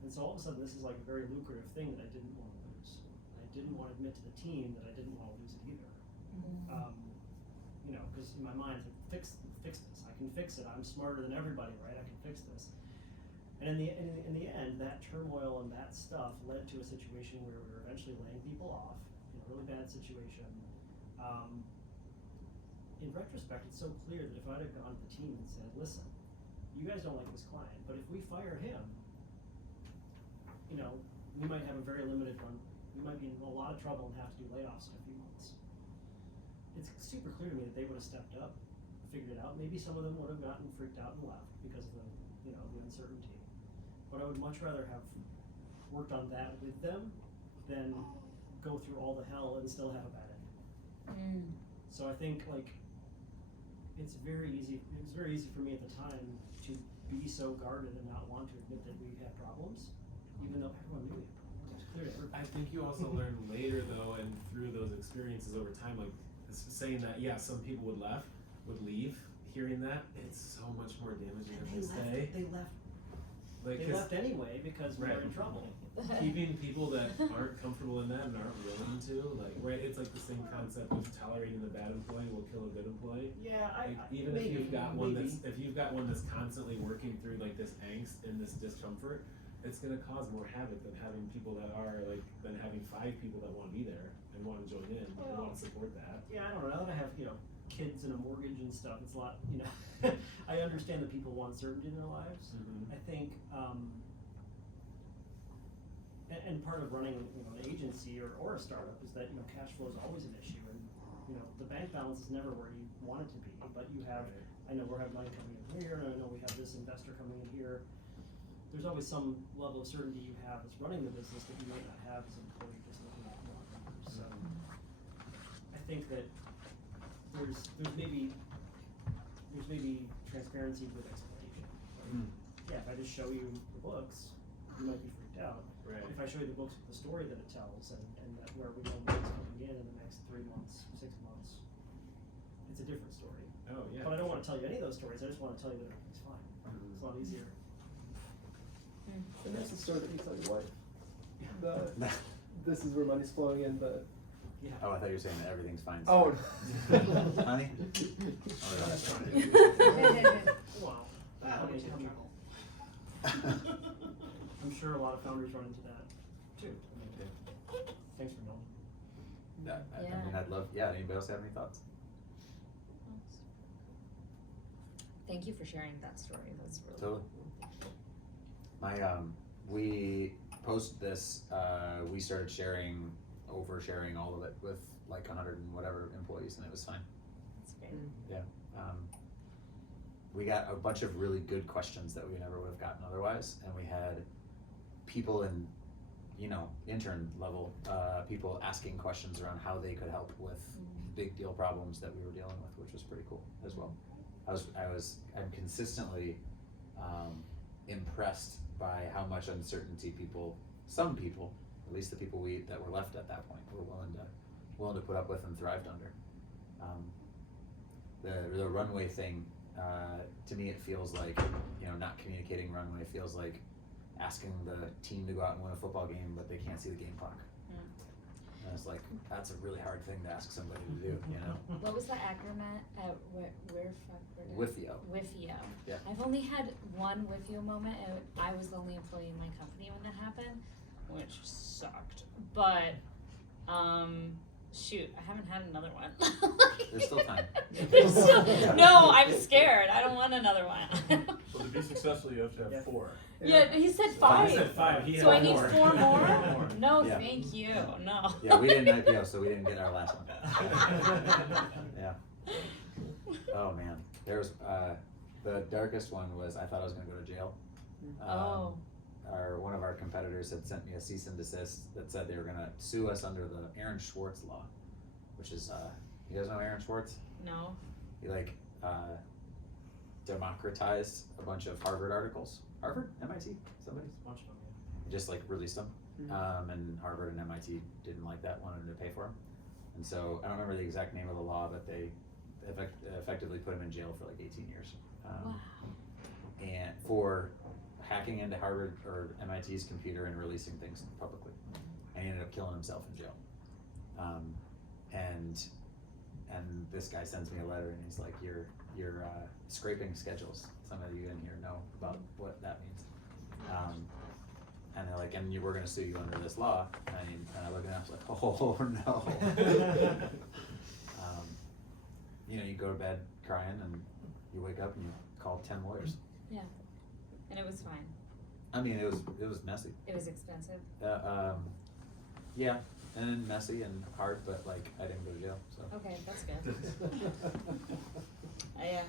And so all of a sudden this is like a very lucrative thing that I didn't want to lose. I didn't want to admit to the team that I didn't want to lose it either. Because in my mind, fix this. I can fix it. I'm smarter than everybody, right? I can fix this. And in the end, that turmoil and that stuff led to a situation where we were eventually laying people off in a really bad situation. In retrospect, it's so clear that if I'd have gone to the team and said, listen, you guys don't like this client, but if we fire him, we might have a very limited run. We might be in a lot of trouble and have to do layoffs in a few months. It's super clear to me that they would have stepped up, figured it out. Maybe some of them would have gotten freaked out and left because of the uncertainty. but I would much rather have worked on that with them than go through all the hell and still have a bad ending. So I think like it was very easy for me at the time to be so guarded and not want to admit that we had problems, even though everyone knew we had problems. It was clear to everybody. I think you also learn later though, and through those experiences over time, like saying that, yeah, some people would leave, hearing that, it's so much more damaging if they stay. They left Like, They left anyway because we were in trouble. Keeping people that aren't comfortable in that and aren't willing to, like, right, it's like the same concept of tolerating the bad employee will kill a good employee. Yeah, Like, even maybe, if you've got one maybe. that's constantly working through like this angst and this discomfort, it's gonna cause more havoc than having people that are like, than having 5 people that wanna be there and wanna join in and wanna support that. Yeah, I don't know. Now that I have, kids and a mortgage and stuff, it's a lot, I understand that people want certainty in their lives. Mm-hmm. I think, and part of running, an agency or a startup is that, cash flow is always an issue, and, the bank balance is never where you want it to be, but you have, I know we have money coming in here, and I know we have this investor coming in here. There's always some level of certainty you have as running the business that you might not have as an employee just looking at raw numbers. So I think that there's maybe transparency with explanation. Like, yeah, if I just show you the books, you might be freaked out. Right. If I show you the books with the story that it tells and that where we know what's coming in the next 3 months, 6 months, it's a different story. Oh, yeah. But I don't want to tell you any of those stories. I just want to tell you that everything's fine. It's a lot easier. And that's the story that you tell your wife. This is where money's flowing in, but Yeah. Oh, I thought you were saying that everything's fine. oh, Honey? Wow. That'll get you in trouble. I'm sure a lot of founders run into that too. Thanks for knowing. I mean, I'd love, anybody else have any thoughts? Thank you for sharing that story. That's really Totally. My, we post this, we started oversharing all of it with like 100 and whatever employees, and it was fine. That's great. Yeah. We got a bunch of really good questions that we never would have gotten otherwise, and we had people in, intern level, people asking questions around how they could help with big deal problems that we were dealing with, which was pretty cool as well. I'm consistently impressed by how much uncertainty some people, at least the people that were left at that point, were willing to put up with and thrived under. The runway thing, to me, it feels like, not communicating runway feels like asking the team to go out and win a football game, but they can't see the game clock. And it's like, that's a really hard thing to ask somebody to do, What was the acronym? WIFIO. WIFIO. Yeah. I've only had one WIFIO moment, and I was the only employee in my company when that happened, which sucked. But, shoot, I haven't had another one. There's still time. No, I'm scared. I don't want another one. So to be successful, you have to have 4. Yeah, he said 5. He said 5. He had So I need 4. 4 more? No, Yeah. thank you. No. Yeah, we didn't IPO, so we didn't get our last one. Yeah. Oh man, there was the darkest one was I thought I was gonna go to jail. One of our competitors had sent me a cease and desist that said they were gonna sue us under the Aaron Swartz law, which is you guys know Aaron Swartz? No. He democratized a bunch of Harvard articles. Harvard? MIT? Somebody? Bunch of them, Just released them. And Harvard and MIT didn't like that, wanted to pay for them. And so I don't remember the exact name of the law, but they effectively put him in jail for 18 years. Wow. And for hacking into Harvard or MIT's computer and releasing things publicly. And he ended up killing himself in jail. And this guy sends me a letter and he's like, you're scraping schedules. Some of you in here know about what that means. And they're like, and we're gonna sue you under this law. And I look at it and I was like, oh no. You go to bed crying and you wake up and you call 10 lawyers. Yeah. And it was fine. I mean, it was messy. It was expensive. Yeah, and messy and hard, but I didn't go to jail, so. Okay, that's good. Yeah.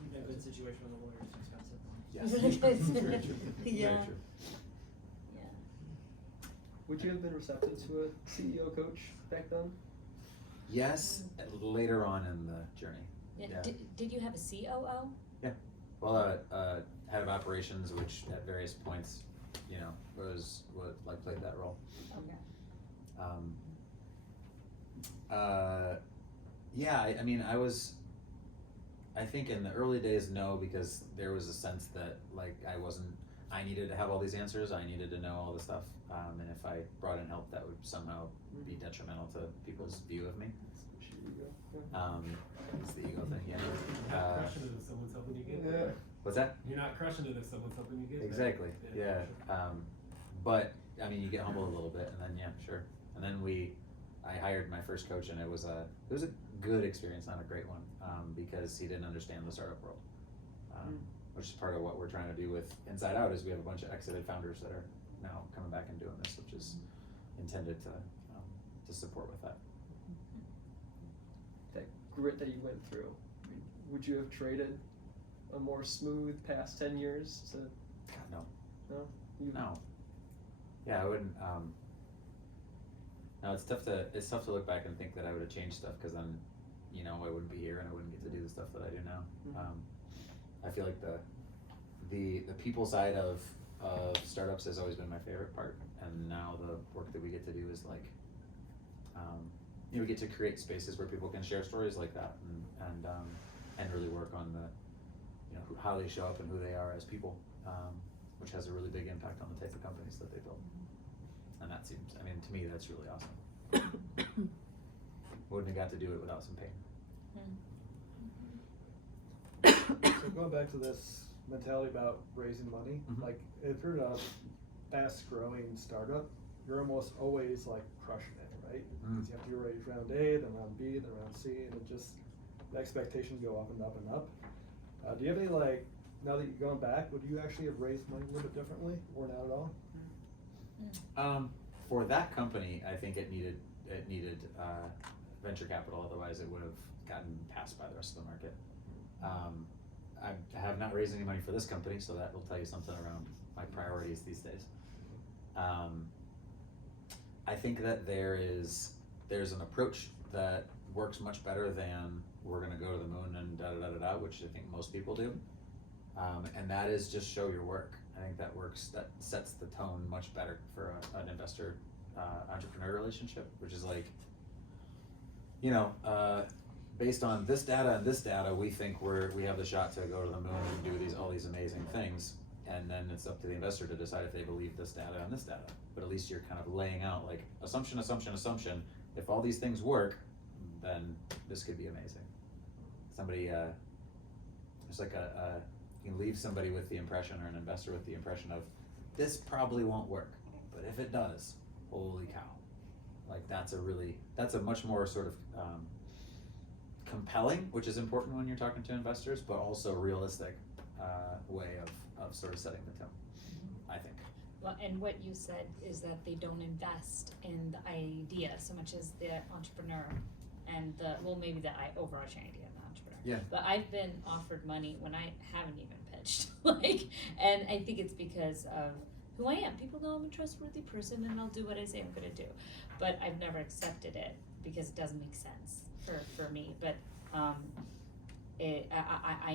You've been in a good situation with the lawyers, expensive. Yes. Very true. Very Yeah. true. Yeah. Would you have been receptive to a CEO coach back then? Yes, later on in the journey. Yeah. Yeah. Did you have a COO? Well, head of operations, which at various points, you know, was like played that role. Okay. Yeah, I mean, I think in the early days, no, because there was a sense that like I needed to have all these answers, I needed to know all the stuff, and if I brought in help, that would somehow be detrimental to people's view of me. It's the ego thing, yeah. You're not crushing it if someone's helping you get Yeah. there. What's that? You're not crushing it if someone's helping you get there. Exactly, yeah. for sure. But, I mean, you get humbled a little bit, and then, yeah, sure. And then I hired my first coach, and it was a good experience, not a great one, because he didn't understand the startup world. Which is part of what we're trying to do with Inside Out, is we have a bunch of exited founders that are now coming back and doing this, which is intended to support with that. That grit that you went through, I mean, would you have traded a more smooth past 10 years to? God, no. No? No. Yeah, I wouldn't. No, it's tough to look back and think that I would have changed stuff, because then, you know, I wouldn't be here and I wouldn't get to do the stuff that I do now. Mhm. I feel like the people side of startups has always been my favorite part, and now the work that we get to do is like, you know, we get to create spaces where people can share stories like that, and really work on the, you know, how they show up and who they are as people, which has a really big impact on the type of companies that they build. And that seems, I mean, to me, that's really awesome. Wouldn't have got to do it without some pain. So going back to this mentality about raising money, Mhm. like if you're a fast growing startup, you're almost always like crushing it, right? Because you have to get ready for round A, then round B, then round C, and it just, the expectations go up and up and up. Do you have any like, now that you've gone back, would you actually have raised money a little bit differently or not at all? For that company, I think it needed venture capital, otherwise it would have gotten passed by the rest of the market. I have not raised any money for this company, so that will tell you something around my priorities these days. I think that there's an approach that works much better than we're gonna go to the moon and da-da-da-da-da, which I think most people do. And that is just show your work. I think that works, that sets the tone much better for an investor entrepreneur relationship, which is like, you know, based on this data and this data, we think we have the shot to go to the moon and do all these amazing things. And then it's up to the investor to decide if they believe this data and this data. But at least you're kind of laying out like assumption. If all these things work, then this could be amazing. Somebody, it's like you can leave somebody with the impression, or an investor with the impression of, this probably won't work, but if it does, holy cow. Like that's a much more sort of compelling, which is important when you're talking to investors, but also realistic way of sort of setting the tone, I think. Well, and what you said is that they don't invest in the idea so much as the entrepreneur and maybe the overarching idea of the entrepreneur. Yeah. But I've been offered money when I haven't even pitched, and I think it's because of who I am. People know I'm a trustworthy person and I'll do what I say I'm gonna do. But I've never accepted it because it doesn't make sense for me. But I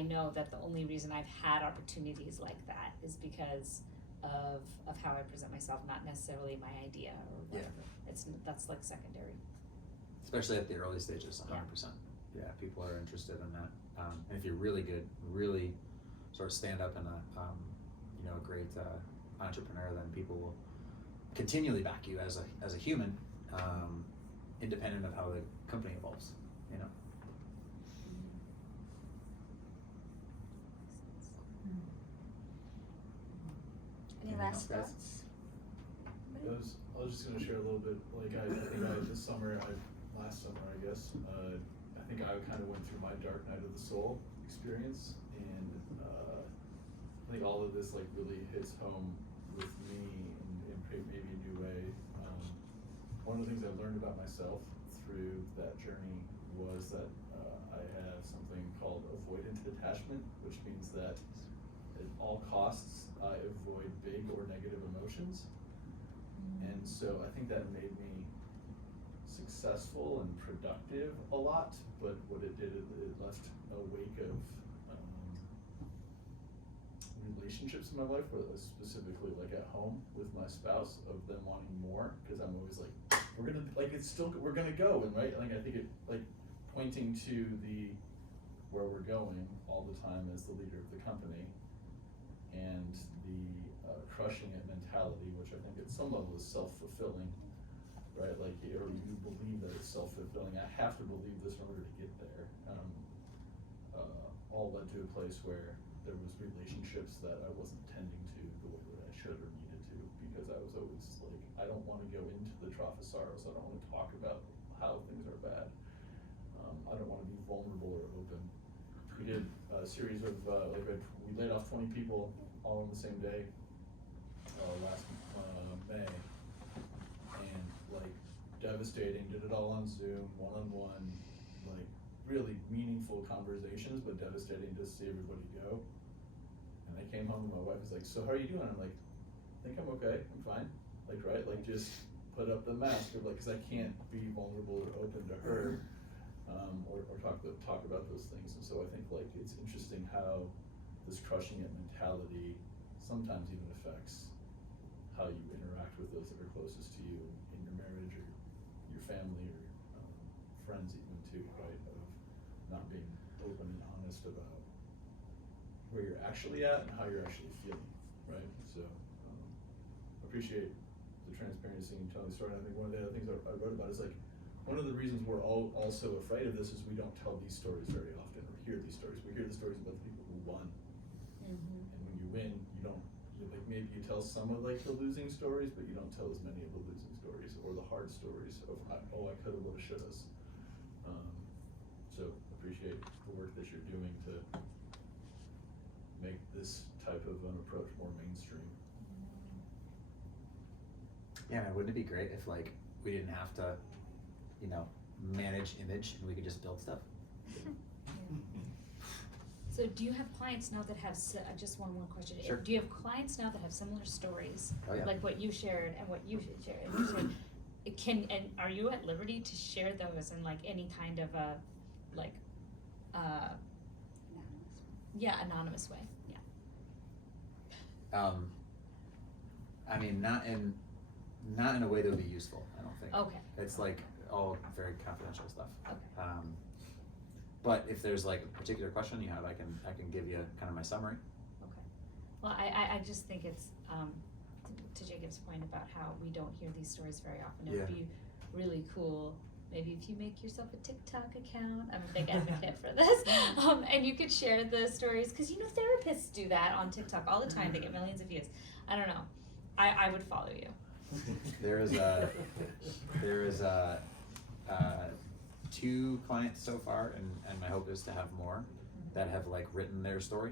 know that the only reason I've had opportunities like that is because of how I present myself, not necessarily my idea or whatever. That's like secondary. Especially at the early stages, 100%. Yeah, people are interested in that. And if you're really good, really sort of stand up in a great entrepreneur, then people will continually back you as a human, independent of how the company evolves. You know. Any last thoughts? I was just gonna share a little bit, like I think last summer I guess, I think I kind of went through my dark night of the soul experience, and I think all of this like really hits home with me in maybe a new way. One of the things I learned about myself through that journey was that I have something called avoidant attachment, which means that at all costs, I avoid big or negative emotions. And so I think that made me successful and productive a lot, but what it did, it left a wake of relationships in my life, where specifically like at home with my spouse, of them wanting more, because I'm always like, we're gonna go, and right, like I think it, like pointing to where we're going all the time as the leader of the company, and the crushing it mentality, which I think at some level is self-fulfilling, right? Like, or you believe that it's self-fulfilling. I have to believe this in order to get there. All led to a place where there was relationships that I wasn't tending to the way that I should or needed to, because I was always like, I don't want to go into the trough of sorrows. I don't want to talk about how things are bad. I don't want to be vulnerable or open. We did a series of, we laid off 20 people all on the same day last May, and like devastating. Did it all on Zoom, one-on-one, like really meaningful conversations, but devastating to see everybody go. And I came home and my wife was like, "So how are you doing?" I'm like, "I think I'm okay. I'm fine." Like, right? Like, just put up the mask of like, because I can't be vulnerable or open to her, or talk about those things. And so I think like it's interesting how this crushing it mentality sometimes even affects how you interact with those that are closest to you in your marriage or your family or friends even too, right? Of not being open and honest about where you're actually at and how you're actually feeling, right? So appreciate the transparency and telling the story. And I think one of the other things I wrote about is like, one of the reasons we're all also afraid of this is we don't tell these stories very often, or hear these stories. We hear the stories about the people who won. And when you win, you don't, like maybe you tell some of like the losing stories, but you don't tell as many of the losing stories or the hard stories of, oh, I coulda, woulda, shouldas. So appreciate the work that you're doing to make this type of an approach more mainstream. Yeah, man, wouldn't it be great if like we didn't have to, you know, manage image and we could just build stuff? So do you have clients now that have, just one more question. Sure. Do you have clients now that have similar stories? Oh, yeah. Like what you shared and what you shared? And are you at liberty to share those in like any kind of a, like, anonymous way? Yeah. I mean, not in a way that would be useful, I don't think. Okay. It's like all very confidential stuff. Okay. But if there's like a particular question you have, I can give you kind of my summary. Okay. Well, I just think it's, to Jacob's point about how we don't hear these stories very often. It would be really cool, maybe if you make yourself a TikTok account. I'm a big advocate for this. And you could share the stories, because you know therapists do that on TikTok all the time. They get millions of views. I don't know. I would follow you. There is 2 clients so far, and my hope is to have more that have like written their story,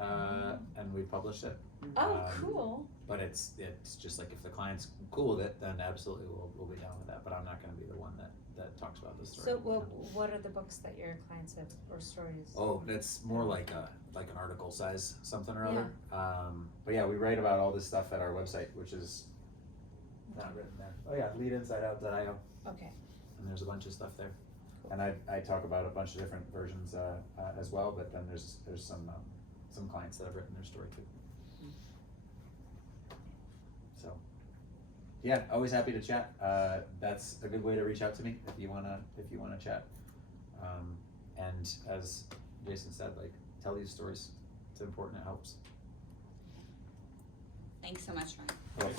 and we published it. Oh, cool. But it's just like if the client's cool with it, then absolutely we'll be down with that. But I'm not going to be the one that talks about the story. So, what are the books that your clients have, or stories? Oh, it's more like an article size something or other. But yeah, we write about all this stuff at our website, which is not written there. Oh yeah, leadinsideout.io. Okay. And there's a bunch of stuff there. And I talk about a bunch of different versions as well, but then there's some clients that have written their story too. So yeah, always happy to chat. That's a good way to reach out to me if you wanna chat. And as Jason said, like, tell these stories. It's important. It helps. Thanks so much, Ryan. Well,